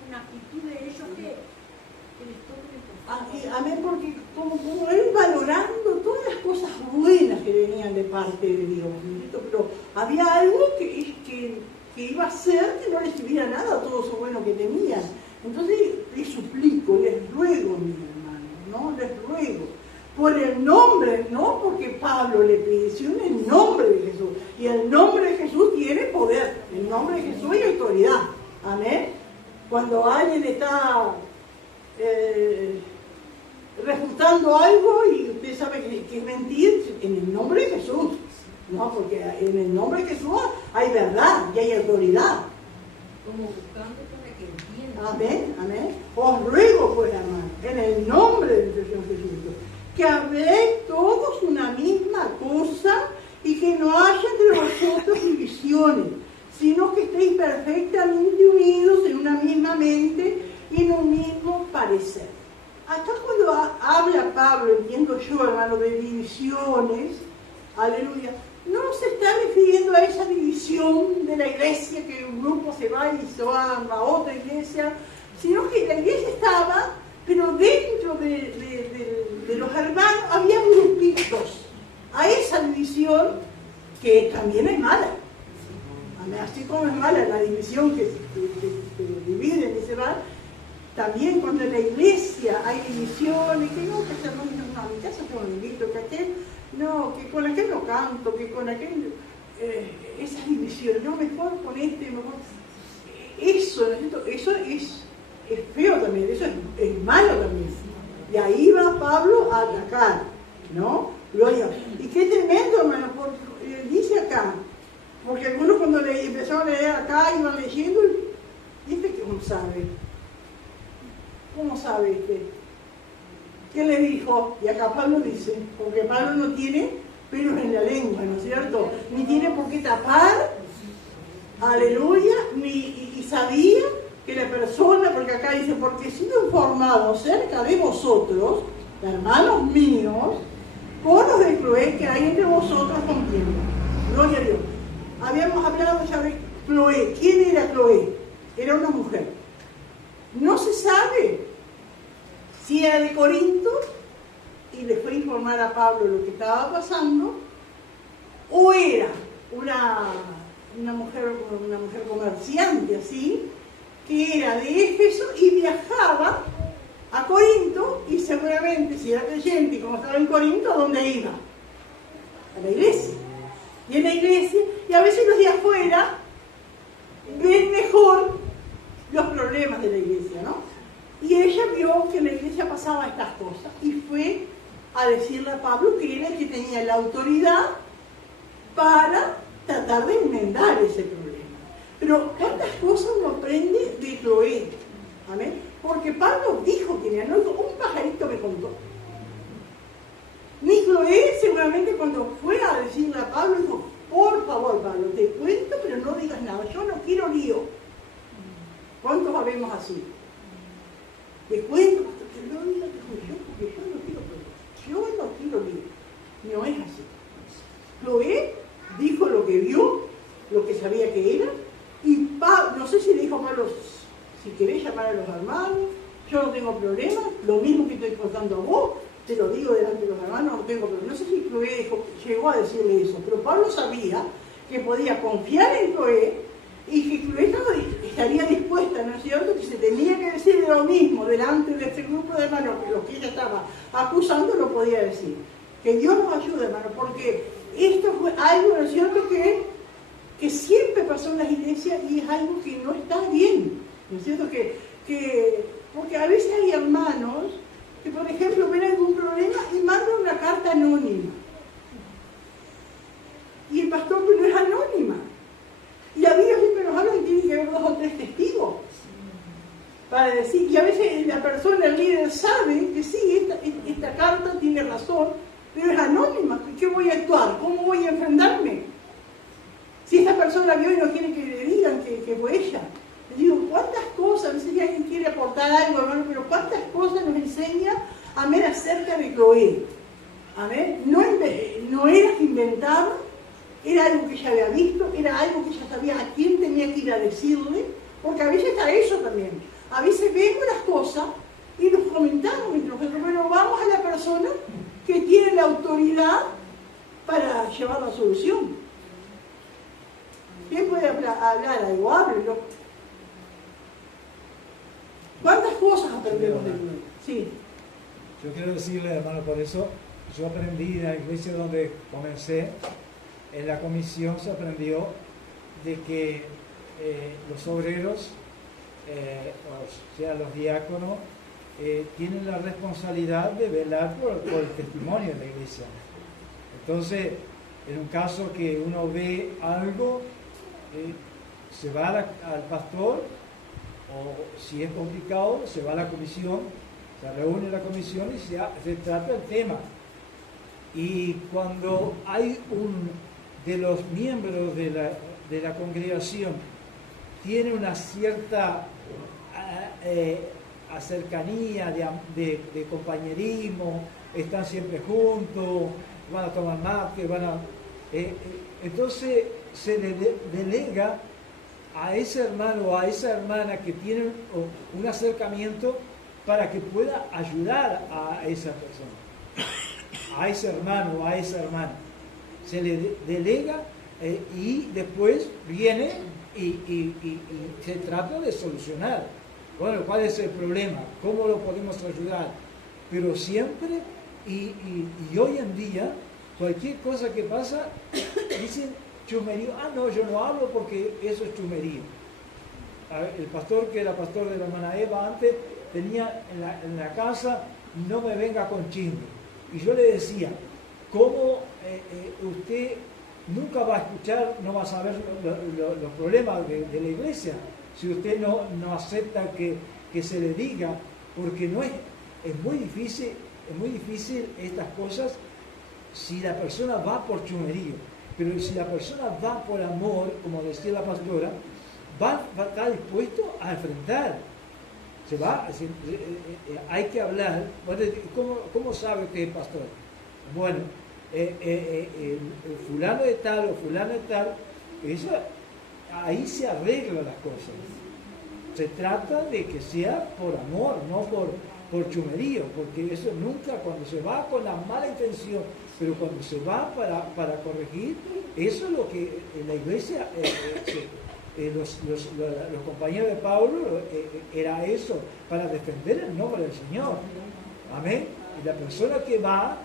una actitud de ellos que les toque. Amén, porque como él valorando todas las cosas buenas que venían de parte de Dios, ¿no? Pero había algo que iba a hacer que no les tuviera nada todo eso bueno que tenían. Entonces les suplico, les ruego, mis hermanos, ¿no? Les ruego, por el nombre, no porque Pablo le pide, sino en el nombre de Jesús. Y el nombre de Jesús tiene poder, el nombre de Jesús hay autoridad. Amén. Cuando alguien está refutando algo y usted sabe que es mentir, en el nombre de Jesús, ¿no? Porque en el nombre de Jesús hay verdad y hay autoridad. Como buscando para que entiendan. Amén, amén. Os ruego, pues, hermano, en el nombre del Señor Jesucristo, que habléis todos una misma cosa y que no haya entre vosotros divisiones, sino que estéis perfectamente unidos en una misma mente y en un mismo parecer. Acá cuando habla Pablo, entiendo yo, hermano, de divisiones, aleluya, no se está refiriendo a esa división de la iglesia, que un grupo se va y se va a otra iglesia, sino que la iglesia estaba, pero dentro de los hermanos había grupitos. A esa división, que también es mala. Así como es mala la división que dividen y se van, también cuando en la iglesia hay divisiones, que no, que este hermano no, a mi casa tengo un invito, que aquel, no, que con aquel no canto, que con aquel, esas divisiones, no, mejor con este, mejor. Eso es feo también, eso es malo también. Y ahí va Pablo a atacar, ¿no? Gloria. Y qué tremendo, hermano, porque dice acá, porque algunos cuando empezaron a leer acá, iban leyendo, y que uno sabe. ¿Cómo sabe este? ¿Qué le dijo? Y acá Pablo dice, porque Pablo no tiene pelos en la lengua, ¿no es cierto? Ni tiene por qué tapar, aleluya, y sabía que la persona, porque acá dice, porque he sido informado cerca de vosotros, hermanos míos, por los de Cloé que hay entre vosotros contienda. Gloria a Dios. Habíamos hablado ya de Cloé. ¿Quién era Cloé? Era una mujer. No se sabe si era de Corinto y le fue a informar a Pablo lo que estaba pasando, o era una mujer comerciante así, que era de Éfeso y viajaba a Corinto, y seguramente si era creyente y como estaba en Corinto, ¿a dónde iba? A la iglesia. Y en la iglesia, y a veces los de afuera ven mejor los problemas de la iglesia, ¿no? Y ella vio que en la iglesia pasaba estas cosas y fue a decirle a Pablo que era el que tenía la autoridad para tratar de enmendar ese problema. Pero ¿cuántas cosas uno aprende de Cloé? ¿Amén? Porque Pablo dijo que no, un pajarito me contó. Ni Cloé seguramente cuando fue a decirle a Pablo dijo, por favor Pablo, te cuento pero no digas nada, yo no quiero lío. ¿Cuántos sabemos así? Te cuento, que no digas yo, porque yo no quiero lío. Yo no quiero lío. No es así. Cloé dijo lo que vio, lo que sabía que era, y Pablo, no sé si le dijo a Pablo, si querés llamar a los hermanos, yo no tengo problema, lo mismo que estoy contando a vos, te lo digo delante de los hermanos, no tengo problema. No sé si Cloé llegó a decirle eso, pero Pablo sabía que podía confiar en Cloé y que Cloé estaría dispuesta, ¿no es cierto?, que se tenía que decir lo mismo delante de este grupo de hermanos, que los que ella estaba acusando lo podía decir. Que Dios nos ayude, hermano, porque esto fue algo, ¿no es cierto?, que siempre pasó en las iglesias y es algo que no está bien, ¿no es cierto?, porque a veces hay hermanos que, por ejemplo, ven algún problema y mandan una carta anónima. Y el pastor no es anónima. Y la Biblia siempre nos habla que tiene que haber 2 o 3 testigos. Para decir, y a veces la persona, el líder, sabe que sí, esta carta tiene razón, pero es anónima. ¿Qué voy a actuar? ¿Cómo voy a enfrentarme? Si esta persona vio y no quiere que le digan que fue ella. Les digo, ¿cuántas cosas? No sé si alguien quiere aportar algo, hermano, pero ¿cuántas cosas nos enseña amén acerca de Cloé? Amén. No era que inventaba, era algo que ella había visto, era algo que ella sabía a quién tenía que ir a decirle, porque a veces está eso también. A veces vemos las cosas y nos comentamos entre nosotros, pero vamos a la persona que tiene la autoridad para llevar la solución. ¿Quién puede hablar algo? Háblelo. ¿Cuántas cosas aprendemos de Cloé? Sí. Yo quiero decirle, hermano, por eso yo aprendí en la iglesia donde comencé, en la comisión se aprendió de que los obreros, o sea, los diáconos, tienen la responsabilidad de velar por el testimonio de la iglesia. Entonces, en un caso que uno ve algo, se va al pastor, o si es complicado, se va a la comisión, se reúne la comisión y se trata el tema. Y cuando hay de los miembros de la congregación tiene una cierta cercanía de compañerismo, están siempre juntos, van a tomar mate, entonces se le delega a ese hermano o a esa hermana que tiene un acercamiento para que pueda ayudar a esa persona, a ese hermano o a esa hermana. Se le delega y después viene y se trata de solucionar. Bueno, ¿cuál es el problema? ¿Cómo lo podemos ayudar? Pero siempre, y hoy en día, cualquier cosa que pasa, dicen chumerío. No, yo no hablo porque eso es chumerío. El pastor, que era pastor de la hermana Eva antes, tenía en la casa, no me venga con chisme. Y yo le decía, ¿cómo usted nunca va a escuchar, no va a saber los problemas de la iglesia si usted no acepta que se le diga? Porque es muy difícil estas cosas si la persona va por chumerío. Pero si la persona va por amor, como decía la pastora, va a estar dispuesto a enfrentar. Hay que hablar. ¿Cómo sabe usted, pastor? Bueno, el fulano de tal o fulano de tal, ahí se arreglan las cosas. Se trata de que sea por amor, no por chumerío, porque eso nunca, cuando se va con la mala intención, pero cuando se va para corregir, eso es lo que en la iglesia los compañeros de Pablo era eso, para defender el nombre del Señor. Amén. Y la persona que va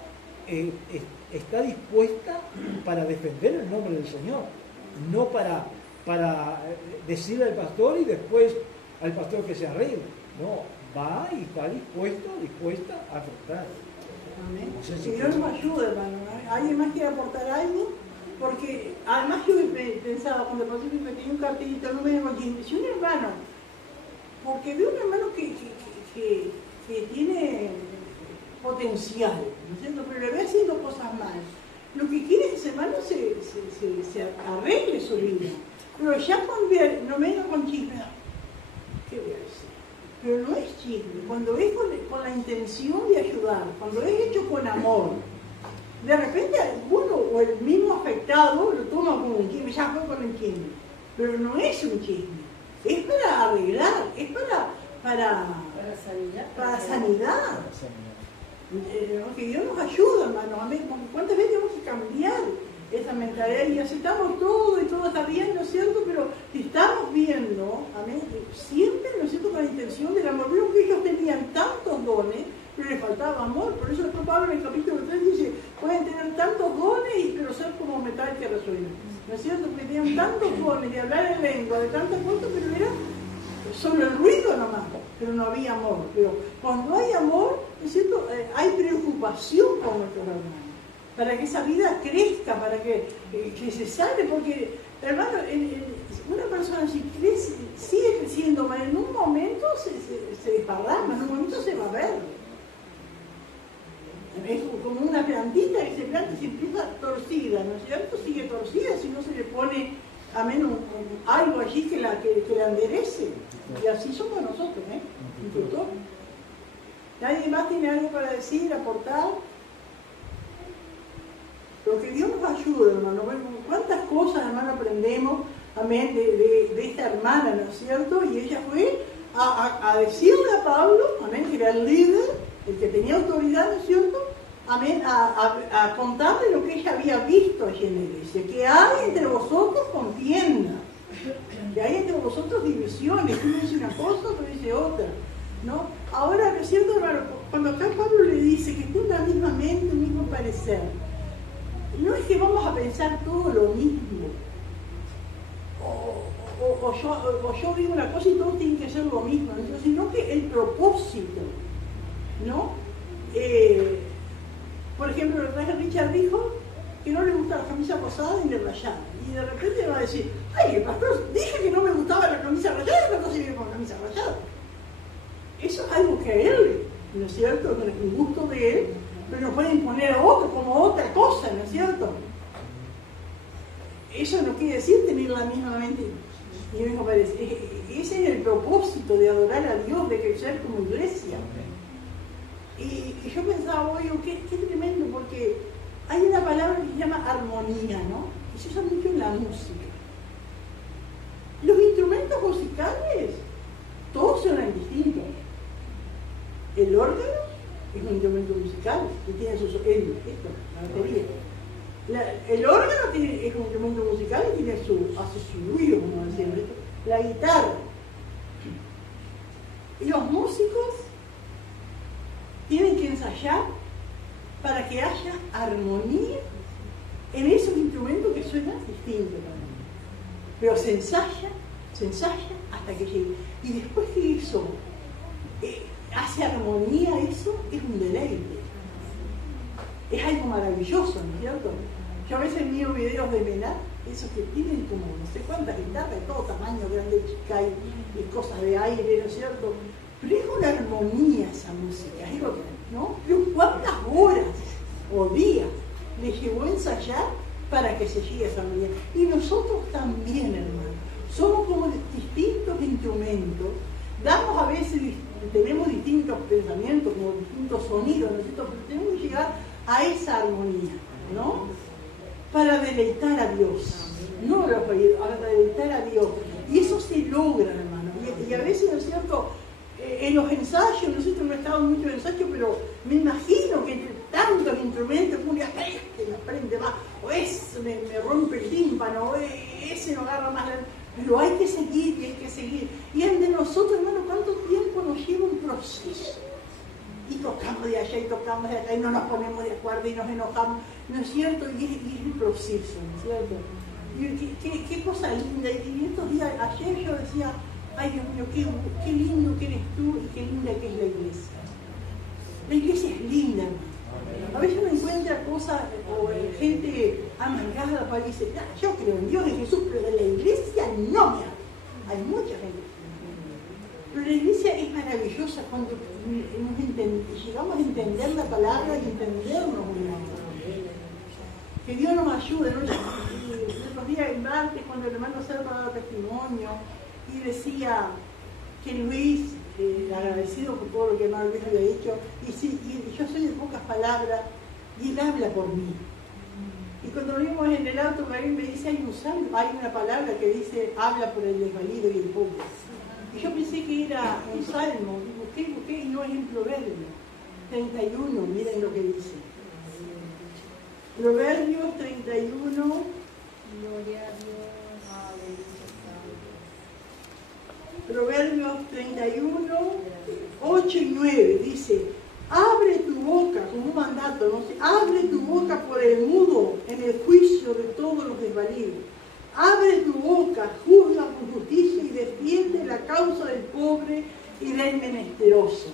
está dispuesta para defender el nombre del Señor, no para decirle al pastor y después al pastor que se arregle. No, va y está dispuesta a afrontar. Amén. No sé si Que Dios nos ayude, hermano. ¿Alguien más quiere aportar algo? Porque además yo pensaba, cuando pasé me tenía un cartelito, no me digo, si un hermano, porque veo un hermano que tiene potencial, ¿no es cierto? Pero le ve haciendo cosas mal. Lo que quiere es que ese hermano se arregle su vida. Pero ya no venga con chisme, ¿qué voy a decir? Pero no es chisme, cuando es con la intención de ayudar, cuando es hecho con amor, de repente alguno o el mismo afectado lo toma como un chisme, ya fue con el chisme, pero no es un chisme, es para arreglar, es para sanidad. Que Dios nos ayude, hermano, amén. ¿Cuántas veces tenemos que cambiar esa mentalidad y aceptamos todo y todo está bien, ¿no es cierto? Pero si estamos viendo, amén, siempre, ¿no es cierto?, con la intención del amor. Vieron que ellos tenían tantos dones, pero les faltaba amor. Por eso después Pablo en el capítulo 3 dice, pueden tener tantos dones, pero ser como metal que resuena. ¿No es cierto? Porque tenían tantos dones de hablar en lengua, de tantas cosas, pero era solo el ruido nomás, pero no había amor. Pero cuando hay amor, ¿no es cierto?, hay preocupación por nuestros hermanos, para que esa vida crezca, para que se salve, porque, hermano, una persona si crece, sigue creciendo, pero en un momento se desparrama, en un momento se va a ver. Es como una plantita que se planta y se empieza torcida, ¿no es cierto? Sigue torcida si no se le pone, amén, algo allí que la enderece. Y así somos nosotros, ¿eh? ¿Nadie más tiene algo para decir, aportar? Lo que Dios nos ayude, hermano. Bueno, cuántas cosas, hermano, aprendemos, amén, de esta hermana, ¿no es cierto? Y ella fue a decirle a Pablo, amén, que era el líder, el que tenía autoridad, ¿no es cierto? Amén, a contarle lo que ella había visto allí en la iglesia, que hay entre vosotros contienda, que hay entre vosotros divisiones, uno dice una cosa, otro dice otra, ¿no? Ahora, ¿no es cierto, hermano? Cuando acá Pablo le dice que tiene una misma mente, un mismo parecer, no es que vamos a pensar todo lo mismo, o yo digo una cosa y todos tienen que ser lo mismo, ¿no? Sino que el propósito, ¿no? Por ejemplo, el rey Richard dijo que no le gusta la camisa rosada ni la rayada, y de repente va a decir, ay, el pastor, dije que no me gustaba la camisa rayada, y el pastor se viene con la camisa rayada. Eso es algo que a él, ¿no es cierto?, con el gusto de él, pero nos puede imponer a otro como otra cosa, ¿no es cierto? Eso no quiere decir tener la misma mente y el mismo parecer. Ese es el propósito de adorar a Dios, de crecer como iglesia. Y yo pensaba, oye, qué tremendo, porque hay una palabra que se llama armonía, ¿no? Y se usa mucho en la música. Los instrumentos musicales, todos suenan distintos. El órgano es un instrumento musical que tiene la batería. El órgano es un instrumento musical y hace su ruido, como decían. La guitarra. Y los músicos tienen que ensayar para que haya armonía en esos instrumentos que suenan distintos también. Pero se ensaya hasta que llegue. Y después que eso hace armonía, eso es un deleite. Es algo maravilloso, ¿no es cierto? Yo a veces miro videos de Menar, esos que tienen como no sé cuántas guitarras de todo tamaño, grande, chica y cosas de aire, ¿no es cierto? Pero es una armonía esa música, ¿no? Pero ¿cuántas horas o días le llevó a ensayar para que se llegue a esa armonía? Y nosotros también, hermano, somos como distintos instrumentos, damos a veces, tenemos distintos pensamientos, como distintos sonidos, ¿no es cierto? Pero tenemos que llegar a esa armonía, ¿no? Para deleitar a Dios, no para deleitar a Dios. Y eso se logra, hermano. Y a veces, ¿no es cierto?, en los ensayos, nosotros no estamos mucho en ensayos, pero me imagino que entre tantos instrumentos, una que me prende más, o ese me rompe el tímpano, o ese no agarra más, Pero hay que seguir y hay que seguir. Y el de nosotros, hermano, ¿cuánto tiempo nos lleva un proceso? Y tocamos de allá y tocamos de acá y no nos ponemos de acuerdo y nos enojamos, ¿no es cierto? Y es el proceso, ¿no es cierto? Y qué cosa linda. Y estos días, ayer yo decía, ay Dios mío, qué lindo que eres tú y qué linda que es la iglesia. La iglesia es linda, hermano. A veces uno encuentra cosas o gente amargada para decir, yo creo en Dios y Jesús, pero de la iglesia no me habla. Hay mucha gente. Pero la iglesia es maravillosa cuando llegamos a entender la palabra y entendernos una a otra. Que Dios nos ayude, ¿no? Los días en martes, cuando el hermano Serpa daba testimonio y decía que Luis, agradecido por todo lo que el hermano Luis había hecho, y yo soy de pocas palabras, y él habla por mí. Y cuando lo vimos en el auto, Marín me dice, hay un salmo, hay una palabra que dice, habla por el desvalido y el pobre. Y yo pensé que era un salmo, y busqué, y no es en Proverbios 31, miren lo que dice. Proverbios 31. Gloria a Dios. Proverbios 31, 8 y 9 dice, abre tu boca, como un mandato, ¿no? Abre tu boca por el mudo en el juicio de todos los desvalidos. Abre tu boca, juzga con justicia y defiende la causa del pobre y del menesteroso.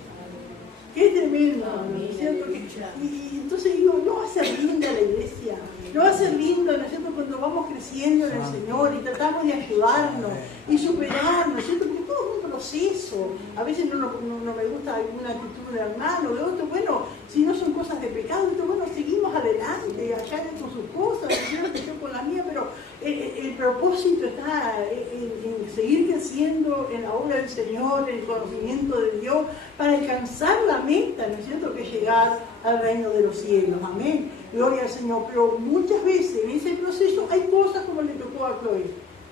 Qué tremendo, ¿no es cierto? Y entonces digo, no va a ser linda la iglesia, no va a ser lindo, ¿no es cierto?, cuando vamos creciendo en el Señor y tratamos de ayudarnos y superarnos, ¿no es cierto?, porque todo es un proceso. A veces no me gusta alguna actitud de hermano, de otro, bueno, si no son cosas de pecado, entonces bueno, seguimos adelante, allá con sus cosas, ¿no es cierto?, yo con la mía, pero el propósito está en seguir creciendo en la obra del Señor, en el conocimiento de Dios, para alcanzar la meta, ¿no es cierto?, que es llegar al reino de los cielos. Amén. Gloria al Señor. Pero muchas veces en ese proceso hay cosas como le tocó a Chloe.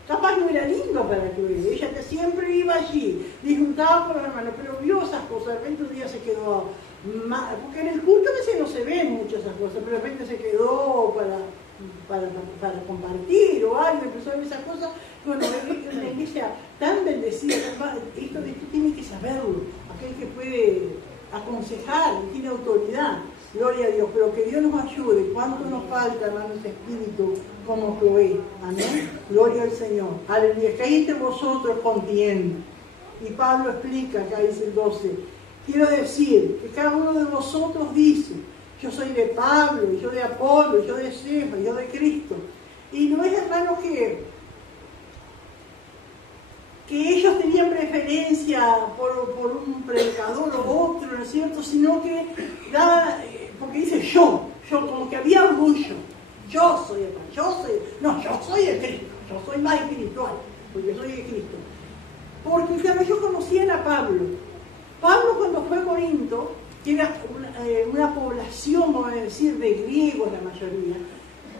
Capaz no era lindo para Chloe. Ella que siempre iba allí, disfrutaba con los hermanos, pero vio esas cosas. De repente un día se quedó mal, porque en el culto a veces no se ven muchas esas cosas, pero de repente se quedó para compartir o algo, empezó a ver esas cosas. Bueno, es una iglesia tan bendecida, esto tiene que saberlo, aquel que puede aconsejar, tiene autoridad, gloria a Dios, pero que Dios nos ayude. ¿Cuánto nos falta, hermanos, espíritu como Chloe? Amén, gloria al Señor, aleluya. Que hay entre vosotros contienda, y Pablo explica, acá dice el 12, quiero decir que cada uno de vosotros dice, yo soy de Pablo, y yo de Apolo, y yo de Cefa, y yo de Cristo. Y no es, hermanos, que ellos tenían preferencia por un predicador o otro, ¿no es cierto?, sino que porque dice yo, como que había orgullo. Yo soy de Cristo, yo soy más espiritual, porque soy de Cristo. Porque claro, ellos conocían a Pablo. Pablo, cuando fue a Corinto, que era una población, vamos a decir, de griegos la mayoría.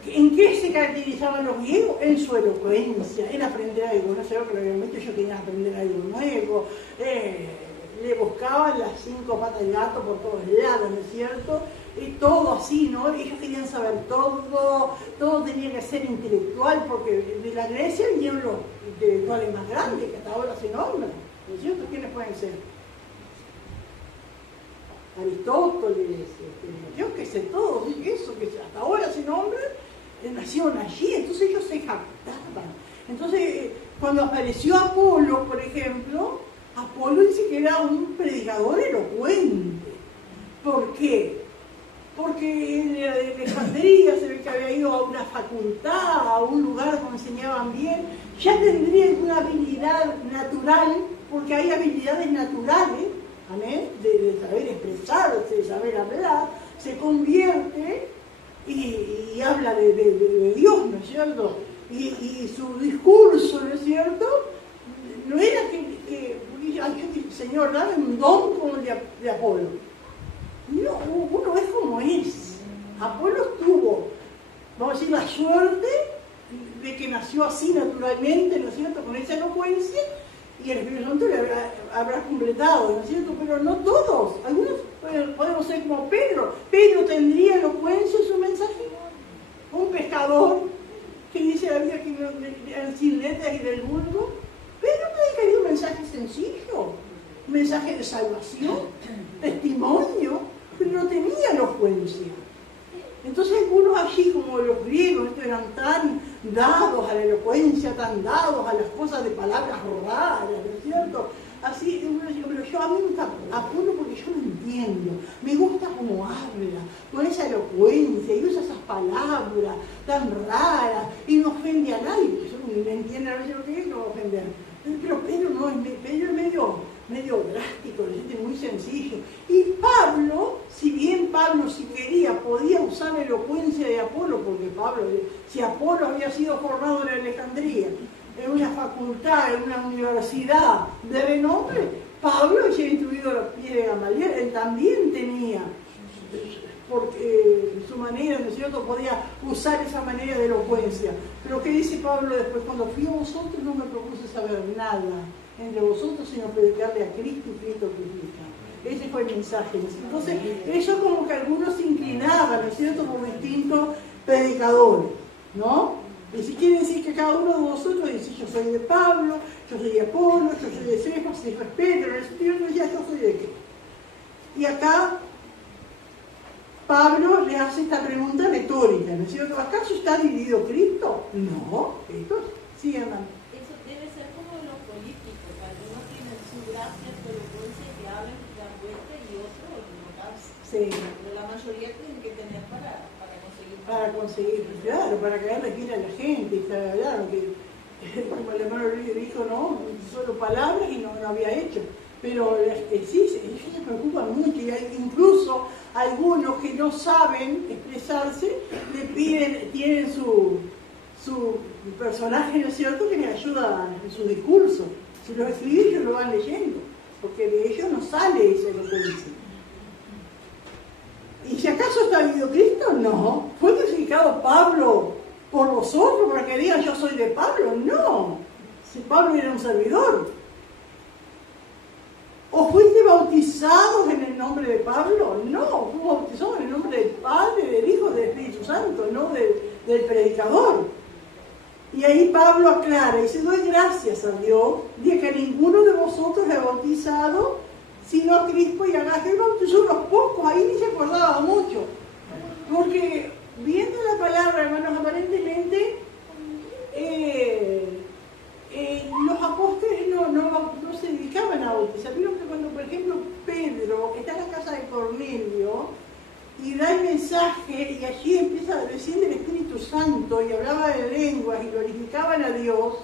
¿En qué se caracterizaban los griegos? En su elocuencia, en aprender algo. No sé, pero obviamente ellos querían aprender algo nuevo. Le buscaban las 5 patas del gato por todos lados, ¿no es cierto? Todo así, ¿no? Ellos querían saber todo tenía que ser intelectual, porque de la Grecia vinieron los intelectuales más grandes, que hasta ahora se nombran, ¿no es cierto? ¿Quiénes pueden ser? Aristóteles, yo qué sé, todos, eso que hasta ahora se nombran, nacieron allí, entonces ellos se jactaban. Entonces, cuando apareció Apolo, por ejemplo, Apolo dice que era un predicador elocuente. ¿Por qué? Porque en Alejandría se ve que había ido a una facultad, a un lugar donde enseñaban bien, ya tendría una habilidad natural, porque hay habilidades naturales, amén, de saber expresarse, de saber hablar, se convierte y habla de Dios, ¿no es cierto? Y su discurso, ¿no es cierto?, no era que Señor, dame un don como el de Apolo. No, uno es como es. Apolo tuvo, vamos a decir, la suerte de que nació así naturalmente, ¿no es cierto?, con esa elocuencia, y el Espíritu Santo le habrá completado, ¿no es cierto?, pero no todos. Algunos podemos ser como Pedro. Pedro tendría elocuencia en su mensaje. Un pescador que dice la Biblia que sin letras y del mundo, de salvación, testimonio, pero no tenía elocuencia. Entonces algunos allí, como los griegos, eran tan dados a la elocuencia, tan dados a las cosas de palabras raras, ¿no es cierto? Así, pero yo a mí me apuro porque yo no entiendo. Me gusta cómo habla, con esa elocuencia, y usa esas palabras tan raras, y no ofende a nadie. Yo no entiendo a veces lo que es, no ofender. Pero Pedro no, Pedro es medio drástico, es muy sencillo. Y Pablo, si bien Pablo si quería, podía usar la elocuencia de Apolo, porque Pablo, si Apolo había sido formado en Alejandría, en una facultad, en una universidad de renombre, Pablo había instruido a los pies de Gamaliel, él también tenía, porque su manera, ¿no es cierto?, podía usar esa manera de elocuencia. Pero ¿qué dice Pablo después? Cuando fui a vosotros no me propuse saber nada entre vosotros, sino predicarle a Cristo y Cristo crucificado. Ese fue el mensaje. Entonces, eso como que algunos se inclinaban, ¿no es cierto?, por distintos predicadores, ¿no? Y si quiere decir que cada uno de vosotros dice, yo soy de Pablo, yo soy de Apolo, yo soy de Cefas, de Pedro, en el sentido de yo soy de Cristo. Y acá Pablo le hace esta pregunta retórica, ¿no es cierto? ¿Acaso está dividido Cristo? No, esto sí, hermano. Eso debe ser como los políticos, algunos tienen su gracia, su elocuencia que hablan, que dan vuelta y otros no dan. Sí. Pero la mayoría tienen que tener para conseguir. Para conseguir, claro, para caerle bien a la gente, está claro que, como el hermano Luis dijo, no, solo palabras y no había hecho. Pero sí, ellos se preocupan mucho y hay incluso algunos que no saben expresarse, le piden, tienen su personaje, ¿no es cierto?, que les ayuda en su discurso. Si lo escriben, ellos lo van leyendo, porque de ellos no sale esa elocuencia. ¿Y si acaso está vivo Cristo? No. ¿Fue crucificado Pablo por vosotros para que digan yo soy de Pablo? No. Si Pablo era un servidor. ¿O fuiste bautizados en el nombre de Pablo? No, fuimos bautizados en el nombre del Padre, del Hijo, del Espíritu Santo, no del predicador. Y ahí Pablo aclara y dice, doy gracias a Dios de que ninguno de vosotros he bautizado, sino a Crispo y a Gayo. Él bautizó unos pocos, ahí ni se acordaba mucho. Porque viendo la palabra, hermanos, aparentemente los apóstoles no se dedicaban a bautizar. Vieron que cuando, por ejemplo, Pedro está en la casa de Cornelio y da el mensaje y allí empieza a decir el Espíritu Santo y hablaba de lenguas y glorificaban a Dios,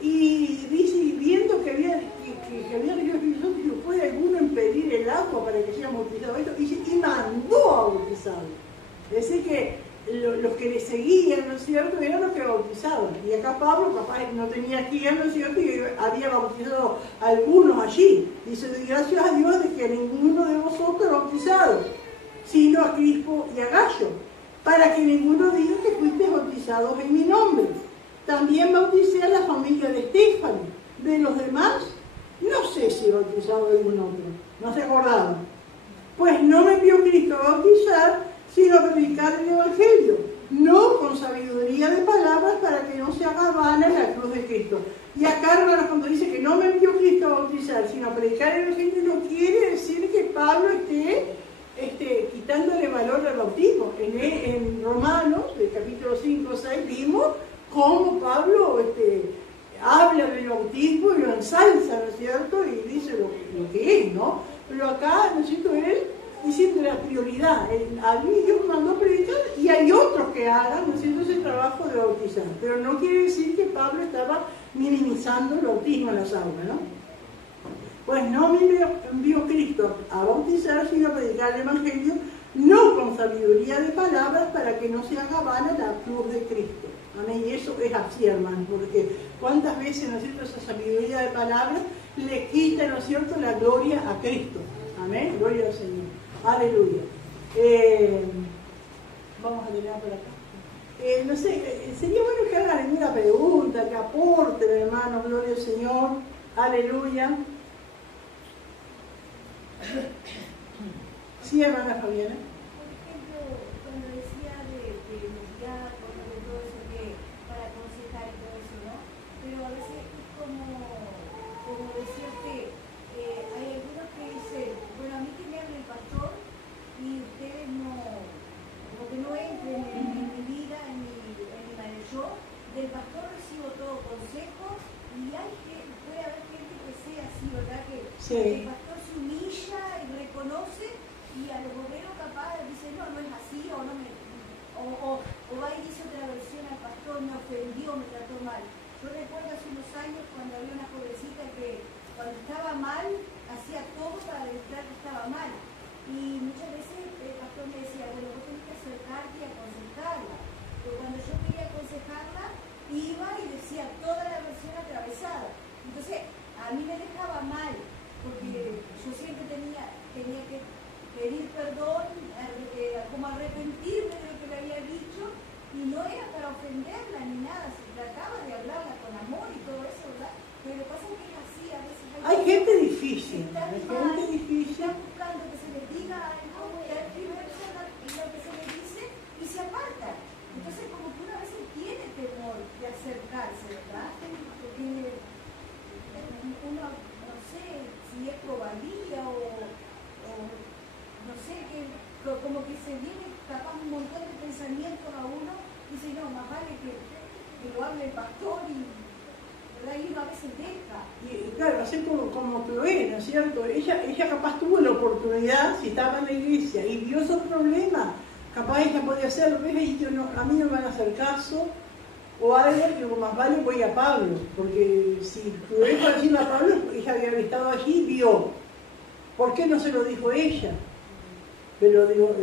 y dice, y viendo que había Dios Espíritu Santo, dijo, ¿puede alguno impedir el agua para que sean bautizados? Y mandó a bautizar. Es decir que los que le seguían, ¿no es cierto?, eran los que bautizaban. Y acá Pablo, papá, no tenía quien, ¿no es cierto?, y había bautizado a algunos allí. Dice, doy gracias a Dios de que ninguno de vosotros ha bautizado, sino a Crispo y a Gayo, para que ninguno diga que fuisteis bautizados en mi nombre. También bauticé a la familia de Estéfano. De los demás, no sé si he bautizado a algún otro. No se acordaban. Pues no me envió Cristo a bautizar, sino a predicar el Evangelio, no con sabiduría de palabras para que no se haga vana la cruz de Cristo. Y acá, hermanos, cuando dice que no me envió Cristo a bautizar, sino a predicar el Evangelio, no quiere decir que Pablo esté quitándole valor al bautismo. En Romanos, del capítulo 5 o 6, vimos cómo Pablo habla del bautismo y lo ensalza, ¿no es cierto?, y dice lo que es, ¿no? Pero acá, ¿no es cierto?, él diciendo la prioridad. A mí Dios mandó a predicar y hay otros que hagan, ¿no es cierto?, ese trabajo de bautizar. Pero no quiere decir que Pablo estaba minimizando el bautismo en las aguas, ¿no? Pues no me envió Cristo a bautizar, sino a predicar el Evangelio, no con sabiduría de palabras para que no se haga vana la cruz de Cristo. Amén. Y eso es así, hermano, porque cuántas veces, ¿no es cierto?, esa sabiduría de palabras le quita, ¿no es cierto?, la gloria a Cristo. Amén. Gloria al Señor. Aleluya. Vamos a terminar por acá. No sé, sería bueno que hagan alguna pregunta, que aporten, hermano. Gloria al Señor. Aleluya. Sí, hermana Fabiana. Por ejemplo, cuando decía de los diáconos, de todo eso, que para aconsejar y todo eso, ¿no? Pero a veces es como decirte, hay algunas Sí. El pastor se humilla y reconoce, y a los obreros capaz dice, no, no es así, o no me... O va y dice otra versión al pastor, me ofendió, me trató mal. Yo recuerdo hace unos años cuando había una jovencita que cuando estaba mal, hacía todo para demostrar que estaba mal. Y muchas veces el pastor me decía, bueno, vos tenés que acercarte y aconsejarla. Pero cuando yo quería aconsejarla, iba y decía toda la versión atravesada. Entonces, a mí me dejaba mal, porque yo siempre tenía que pedir perdón, como arrepentirme de lo que le había dicho, y no era para ofenderla ni nada, se trataba de hablarla con amor y todo eso, ¿verdad? Pero pasa que es así, a veces Hay gente difícil, están hay mal, gente difícil. están buscando que se les diga algo, y al primer lo que se les dice, y se apartan. Entonces, como que uno a veces tiene temor de acercarse, ¿verdad? Porque uno, no sé si es cobardía o no sé, como que se viene capaz un montón de pensamientos a uno y dice, no, más vale que lo hable el pastor y ahí uno a veces deja. Y claro, así como Chloé, ¿no es cierto? Ella capaz tuvo la oportunidad, si estaba en la iglesia y vio esos problemas, capaz ella podía hacerlo, pero y yo no, a mí no me van a hacer caso, o algo, digo, más vale voy a Pablo, porque si Chloé fue a decirle a Pablo, ella había estado allí y vio. ¿Por qué no se lo dijo ella? Pero digo,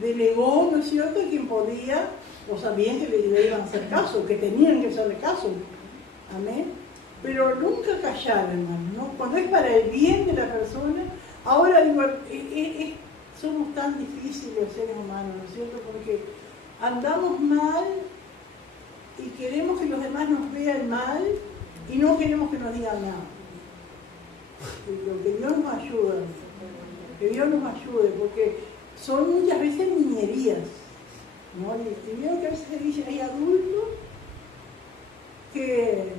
delegó, ¿no es cierto?, a quien podía, o sabían que le iban a hacer caso, que tenían que hacerle caso. Amén. Pero nunca callar, hermano, ¿no? Cuando es para el bien de la persona. Ahora digo, somos tan difíciles los seres humanos, ¿no es cierto? Porque andamos mal y queremos que los demás nos vean mal y no queremos que nos digan nada. Que Dios nos ayude, que Dios nos ayude, porque son muchas veces niñerías, ¿no? Y veo que a veces se dice, hay adultos que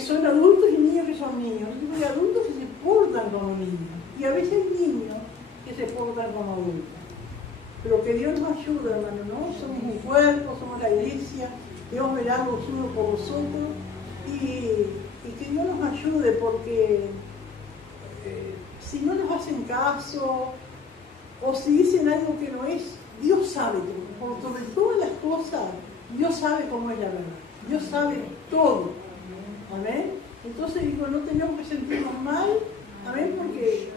son adultos y niños que son niños. Hay adultos que se portan como niños y a veces hay niños que se portan como adultos. Pero que Dios nos ayude, hermano, ¿no? Somos un cuerpo, somos la iglesia, Dios verá los unos por vosotros y que Dios nos ayude, porque si no nos hacen caso o si dicen algo que no es, Dios sabe todo. Por sobre todas las cosas, Dios sabe cómo es la verdad. Dios sabe todo. Amén. Entonces digo, no tenemos que sentirnos mal. Amén, porque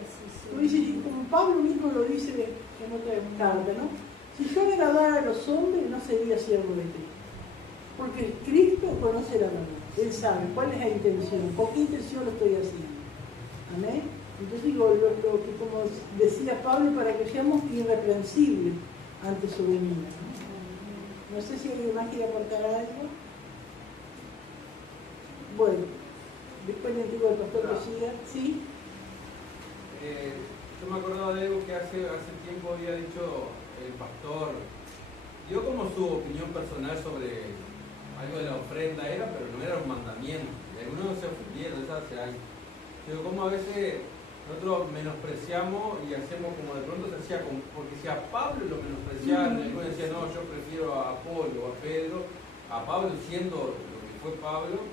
tú dices, como Pablo mismo lo dice en otra carta, ¿no? Si yo agradara a los hombres, no sería siervo de Cristo. Porque Cristo conoce la verdad. Él sabe cuál es la intención, con qué intención lo estoy haciendo. Amén. Entonces digo, lo que como decía Pablo, para que seamos irreprensibles ante su venida. No sé si alguien más quiere aportar algo. Bueno, después le digo al pastor que siga. ¿Sí? Yo me acordaba de algo que hace tiempo había dicho el pastor. Dio como su opinión personal sobre algo de la ofrenda, pero no era un mandamiento. Y algunos se ofendieron, eso hace años. Pero como a veces nosotros menospreciamos y hacemos como de pronto se hacía, porque si a Pablo lo menospreciaban, algunos decían, no, yo prefiero a Apolo o a Pedro, a Pablo siendo lo que fue Pablo,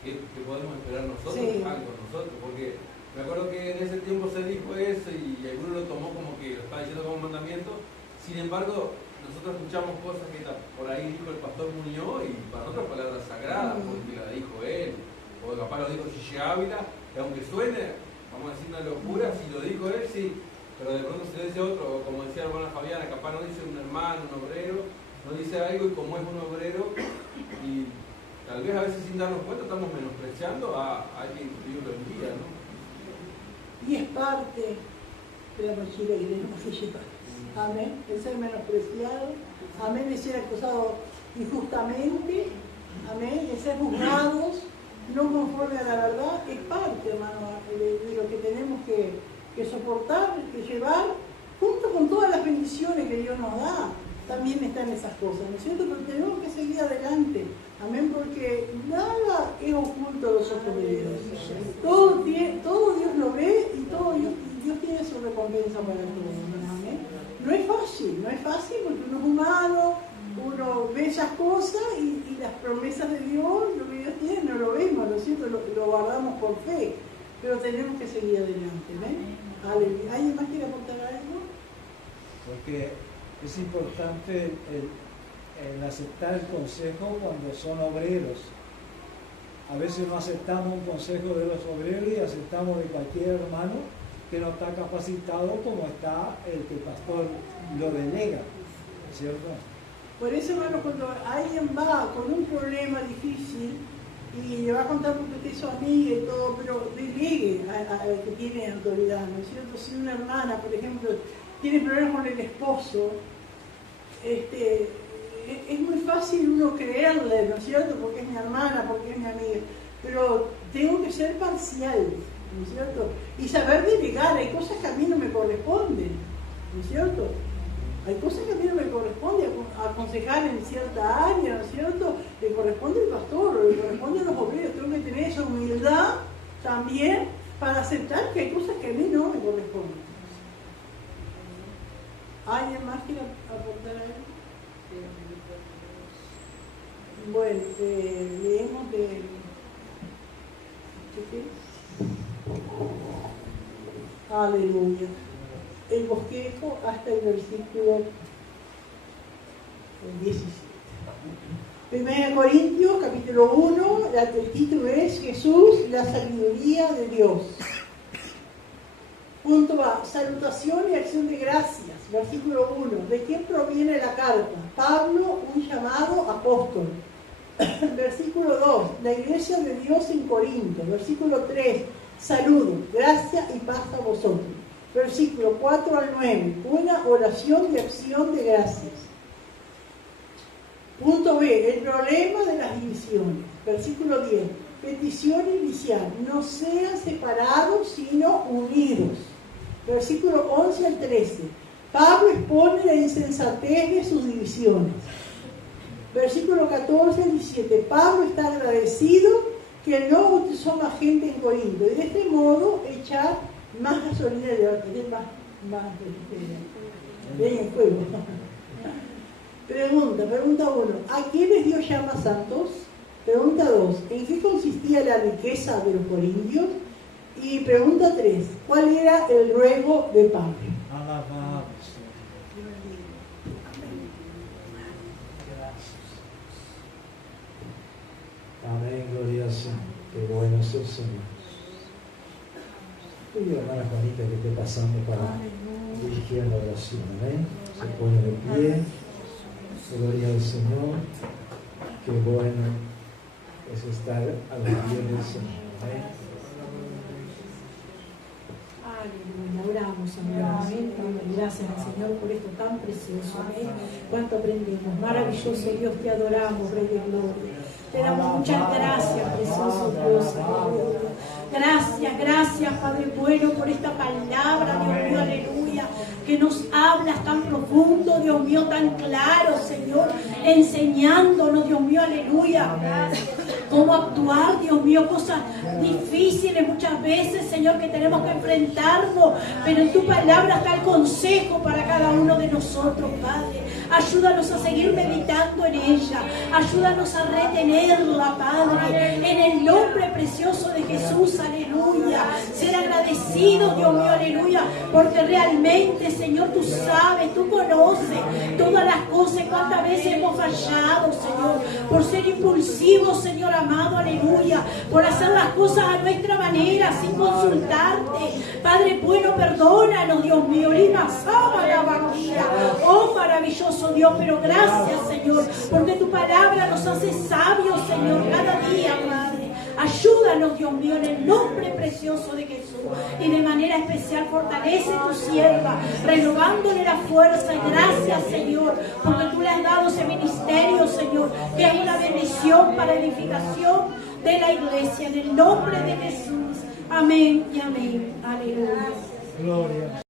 que podemos esperar nosotros, sí, algo nosotros, porque me acuerdo que en ese tiempo se dijo eso y alguno lo tomó como que lo estaba diciendo como mandamiento. Sin embargo, nosotros escuchamos cosas que por ahí dijo el pastor Muñoz y para nosotros palabras sagradas, porque la dijo él, o capaz lo dijo Gigi Ávila, que aunque suene, vamos a decir una locura, si lo dijo él, sí, pero de pronto se lo dice otro, o como decía la hermana Fabiana, capaz no dice un hermano, un obrero, no dice algo y como es un obrero, y tal vez a veces sin darnos cuenta estamos menospreciando a alguien que Dios lo envía, ¿no? Y es parte de la mochila que tenemos que llevar. Amén. El ser menospreciado, amén, de ser acusado injustamente, amén, de ser juzgados no conforme a la verdad, es parte, hermano, de lo que tenemos que soportar, que llevar, junto con todas las bendiciones que Dios nos da. También están esas cosas, ¿no es cierto? Pero tenemos que seguir adelante, amén, porque nada es oculto a los ojos de Dios. Todo Dios lo ve y Dios tiene su recompensa para todos, amén. No es fácil porque uno es humano, uno ve esas cosas y las promesas de Dios, lo que Dios tiene, no lo vemos, ¿no es cierto? Lo guardamos por fe. pero tenemos que seguir adelante, ¿ven? Aleluya. ¿Alguien más quiere aportar algo? Porque es importante el aceptar el consejo cuando son obreros. A veces no aceptamos un consejo de los obreros y aceptamos de cualquier hermano que no está capacitado como está el que el pastor lo delega, ¿cierto? Por eso, hermano, cuando alguien va con un problema difícil y le va a contar porque usted es su amiga y todo, pero delegue al que tiene autoridad, ¿no es cierto? Si una hermana, por ejemplo, tiene problemas con el esposo, es muy fácil uno creerle, ¿no es cierto? Porque es mi hermana, porque es mi amiga, pero tengo que ser parcial, ¿no es cierto? Y saber delegar, hay cosas que a mí no me corresponden, ¿no es cierto? Hay cosas que a mí no me corresponde aconsejar en cierta área, ¿no es cierto? Le corresponde al pastor, le corresponde a los obreros. Tengo que tener esa humildad también para aceptar que hay cosas que a mí no me corresponden. ¿Alguien más quiere aportar algo? Bueno, leemos de... ¿Qué? Aleluya. El bosquejo hasta el versículo 17. 1 Corintios, capítulo 1, el título es Jesús, la sabiduría de Dios. Punto A, salutación y acción de gracias. Versículo 1, ¿de quién proviene la carta? Pablo, un llamado apóstol. Versículo 2, la iglesia de Dios en Corinto. Versículo 3, saludo, gracia y paz a vosotros. Versículo 4 al 9, una oración de acción de gracias. Punto B, el problema de las divisiones. Versículo 10, petición inicial, no sean separados sino unidos. Versículo 11 al 13, Pablo expone la insensatez de sus divisiones. Versículo 14 al 17, Pablo está agradecido que no bautizó más gente en Corinto y de este modo echar más gasolina le va a tener más en el fuego. Pregunta 1, ¿a quiénes Dios llama santos? Pregunta 2, ¿en qué consistía la riqueza de los corintios? Y pregunta 3, ¿cuál era el ruego de Pablo? Amén, gloria al Señor. Qué bueno es el Señor. Pido a hermana Juanita que esté pasando para dirigir la oración. Amén. Se pone de pie. Gloria al Señor. Qué bueno es estar a los pies del Señor. Amén. Aleluya, oramos, Señor. Amén. Gracias al Señor por esto tan precioso. Amén. Cuánto aprendemos. Maravilloso Dios, te adoramos, Rey de Gloria. Te damos muchas gracias, precioso Dios. Aleluya. Gracias, Padre bueno, por esta palabra, Dios mío, aleluya, que nos hablas tan profundo, Dios mío, tan claro, Señor, enseñándonos, Dios mío, aleluya, cómo actuar, Dios mío, cosas difíciles muchas veces, Señor, que tenemos que enfrentarnos, pero en tu palabra está el consejo para cada uno de nosotros, Padre. Ayúdanos a seguir meditando en ella, ayúdanos a retenerla, Padre, en el nombre precioso de Jesús, aleluya. Ser agradecidos, Dios mío, aleluya, porque realmente, Señor, tú sabes, tú conoces todas las cosas, cuántas veces hemos fallado, Señor, por ser impulsivos, Señor amado, aleluya, por hacer las cosas a nuestra manera, sin consultarte. Padre bueno, perdónanos, Dios mío, oh maravilloso Dios, pero gracias, Señor, porque tu palabra nos hace sabios, Señor, cada día, Padre. Ayúdanos, Dios mío, en el nombre precioso de Jesús. Y de manera especial fortalece tu sierva, renovándole la fuerza. Gracias, Señor, porque tú le has dado ese ministerio, Señor, que es una bendición para edificación de la iglesia. En el nombre de Jesús. Amén y amén. Aleluya. Gloria.